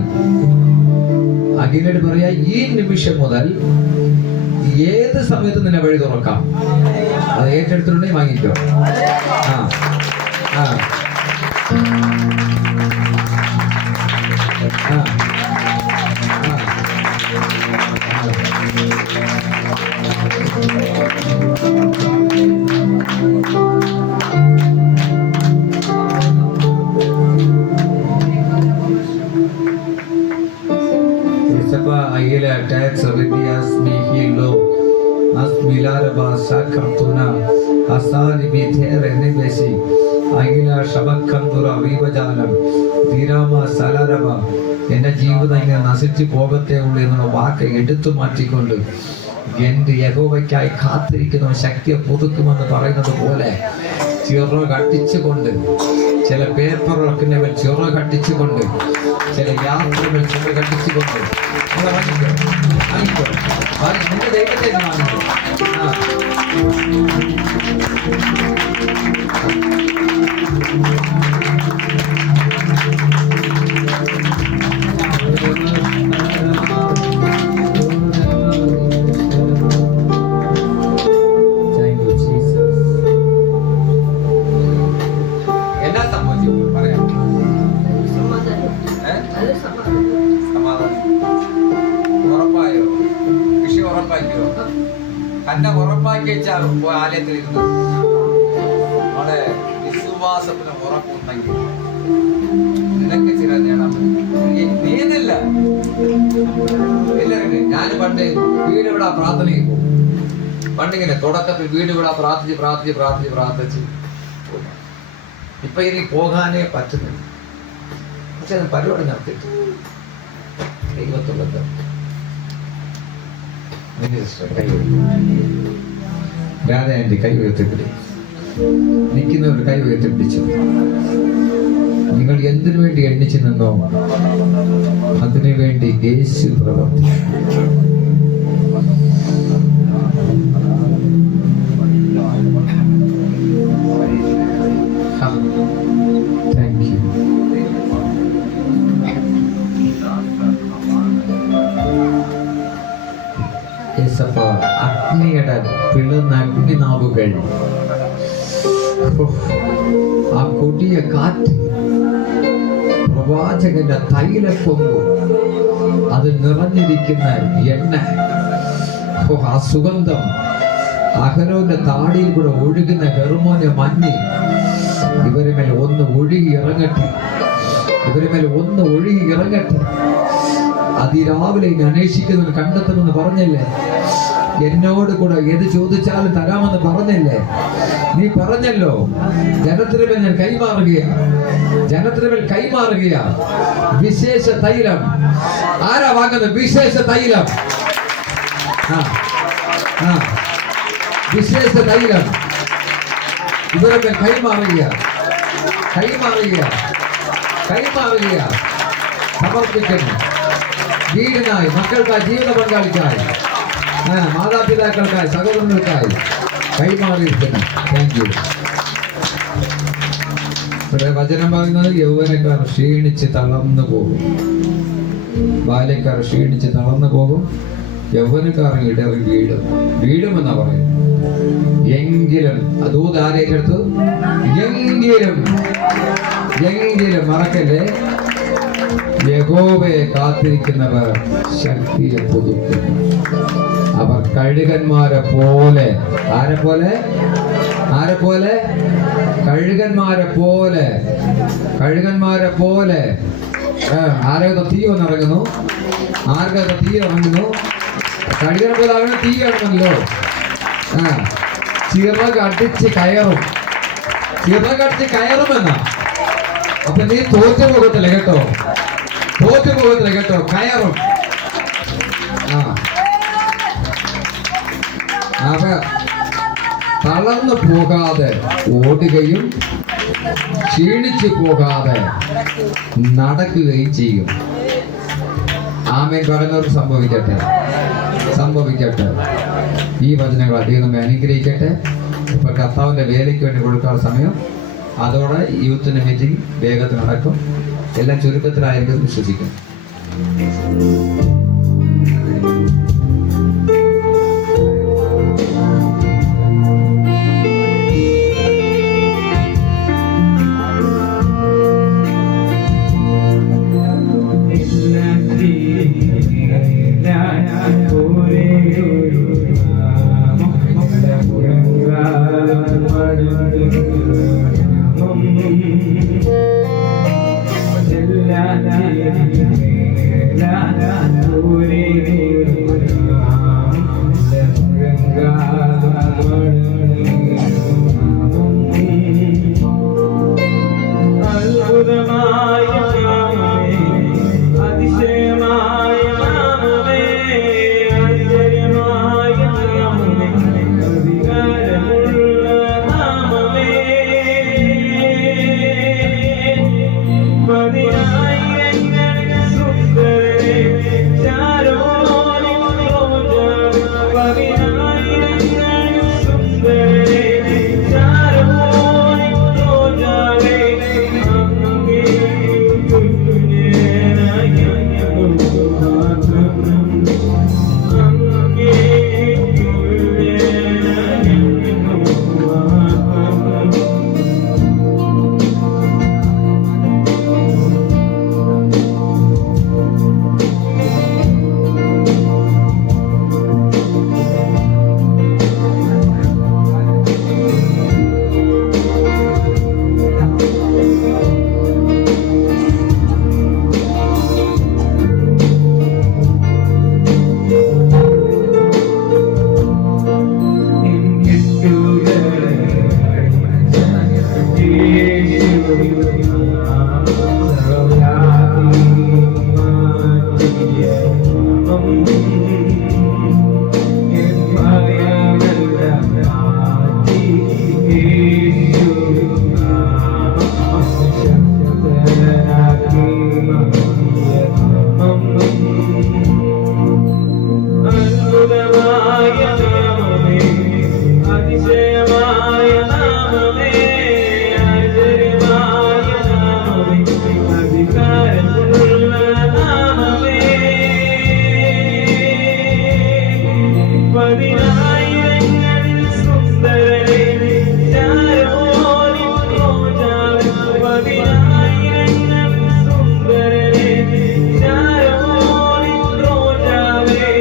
അഖിലയോട് പറയാ, ഈ നിമിഷം മുതൽ ഏത് സമയത്ത് നിന്നെ വഴി തുറക്കാം. അത് ഏറ്റെടുത്തിട്ടുണ്ടെങ്കിൽ വാങ്ങിക്കോ. ആ ആ Aila attacks Ridias Nihilo Asmilaraba Sakartuna Asari Bithere Nebesi Aila Shabakandura Vivajalam Virama Salaraba എന്റെ ജീവിതം ഇങ്ങനെ നശിച്ചു പോകത്തേ ഉള്ളൂ എന്നുള്ള വാക്ക് എടുത്തു മാറ്റിക്കൊണ്ട് എന്റെ യഹോവയ്ക്കായി കാത്തിരിക്കുന്ന ശക്തിയെ പുതുക്കുമെന്ന് പറയുന്നത് പോലെ ചിറകടിച്ചുകൊണ്ട്, ചില പേപ്പറുകൾക്ക് മേൽ ചിറകടിച്ചുകൊണ്ട്, ചില യാത്രകൾ ചിറകടിച്ചുകൊണ്ട് നിന്റെ ദൈവത്തെ വാങ്ങിക്കോ. തന്നെ ഉറപ്പാക്കി വെച്ചാൽ ആലയത്തിൽ ഇരുന്നു നമ്മളെ വിശ്വാസത്തിന് ഉറപ്പുണ്ടെങ്കിൽ നിനക്ക് ചില നേടാൻ നീന്നില്ല. എല്ലാവരും ഞാൻ പണ്ട് വീട് വിടാ പ്രാർത്ഥനയ്ക്ക് പോകും. പണ്ടിങ്ങനെ തുടക്കത്തിൽ വീട് വിടാ പ്രാർത്ഥിച്ച് ഇപ്പൊ ഇനി പോകാനേ പറ്റുന്നില്ല. പക്ഷെ അത് പരിപാടി നടത്തിയിട്ട് ദൈവത്തുള്ളത് രാധ ആന്റി കൈ ഉയർത്തിപ്പിടി. നിൽക്കുന്നവരുടെ കൈ ഉയർത്തിപ്പിടിച്ചു. നിങ്ങൾ എന്തിനു വേണ്ടി എണ്ണിച്ചു നിന്നോ അതിനു വേണ്ടി യേശു പ്രവർത്തിക്കും. Thank you. അഗ്നിയുടെ പിളർന്ന അഗ്നിനാവുകൾ, ആ കൊടിയ കാറ്റ്, പ്രവാചകന്റെ തൈലക്കൊമ്പ്, അത് നിറഞ്ഞിരിക്കുന്ന എണ്ണ, ആ സുഗന്ധം, അഹരോന്റെ താടിയിൽ കൂടെ ഒഴുകുന്ന ഹെർമോന്റെ മഞ്ഞ് ഇവരെ മേൽ ഒന്ന് ഒഴുകി ഇറങ്ങട്ടെ, ഇവരെ മേൽ ഒന്ന് ഒഴുകി ഇറങ്ങട്ടെ. അതിരാവിലെ ഇനി അന്വേഷിക്കുന്നവർ കണ്ടെത്തുമെന്ന് പറഞ്ഞില്ലേ? എന്നോട് കൂടെ ഏത് ചോദിച്ചാലും തരാമെന്ന് പറഞ്ഞില്ലേ? നീ പറഞ്ഞല്ലോ. ജനത്തിന് മേൽ ഞാൻ കൈമാറുകയാണ്, ജനത്തിന് മേൽ കൈമാറുകയാണ്. വിശേഷ തൈലം ആരാ വാങ്ങുന്നത്? വിശേഷ തൈലം, വിശേഷ തൈലം ഇവരെ മേൽ കൈമാറുക, കൈമാറുക, കൈമാറുക. സമർപ്പിക്കുന്നു. വീടിനായി, മക്കൾക്കായി, ജീവിത പങ്കാളിക്കായി, മാതാപിതാക്കൾക്കായി, സഹോദരങ്ങൾക്കായി കൈമാറിയിരിക്കുന്നു. Thank you. ഇവിടെ വചനം പറയുന്നത് യൗവനക്കാർ ക്ഷീണിച്ച് തളർന്നു പോകും, ബാല്യക്കാർ ക്ഷീണിച്ച് തളർന്നു പോകും, യൗവനക്കാർ ഇടറി വീഴും. വീഴുമെന്നാ പറയുന്നത്. എങ്കിലും അതൂത് ആരേറ്റെടുത്തു? എങ്കിലും, എങ്കിലും മറക്കല്ലേ, യഹോവയെ കാത്തിരിക്കുന്നവർ ശക്തിയെ പുതുക്കുന്നു. അവർ കഴുകന്മാരെ പോലെ, ആരെ പോലെ? ആരെ പോലെ? കഴുകന്മാരെ പോലെ, കഴുകന്മാരെ പോലെ. ആരൊക്കെ തീ വന്നിറങ്ങുന്നു? ആർക്കൊക്കെ തീ ഇറങ്ങുന്നു? കഴുകനെ പോലെ ആകണം, തീ ഇറങ്ങുമല്ലോ. ചിറകടിച്ച് കയറും, ചിറകടിച്ച് കയറുമെന്നാ. അപ്പൊ നീ തോറ്റു പോകത്തില്ല കേട്ടോ, തോറ്റു പോകത്തില്ല കേട്ടോ, കയറും. അവ തളർന്നു പോകാതെ ഓടുകയും ക്ഷീണിച്ചു പോകാതെ നടക്കുകയും ചെയ്യും. ആമേൻ പറയുന്നവർക്ക് സംഭവിക്കട്ടെ, സംഭവിക്കട്ടെ. ഈ വചനങ്ങൾ അധികം നമ്മെ അനുഗ്രഹിക്കട്ടെ. ഇപ്പൊ കർത്താവിന്റെ വേലയ്ക്ക് വേണ്ടി കൊടുക്കാനുള്ള സമയം. അതോടെ യൂത്തിന്റെ മീറ്റിംഗ് വേഗത്തിൽ നടക്കും. എല്ലാം ചുരുക്കത്തിലായിരിക്കും വിശ്വസിക്കും. അതിശയമായ നാമമേ അതിശയമായ നാമമേ ആശ്ചര്യമായ നാമമേ അധികാരമുള്ള നാമമേ പതിനായിരങ്ങളിൽ സുന്ദരനെ ചാരോനിൻ റോജാവേ പതിനായിരങ്ങളിൽ സുന്ദരനെ ചാരോനിൻ റോജാവേ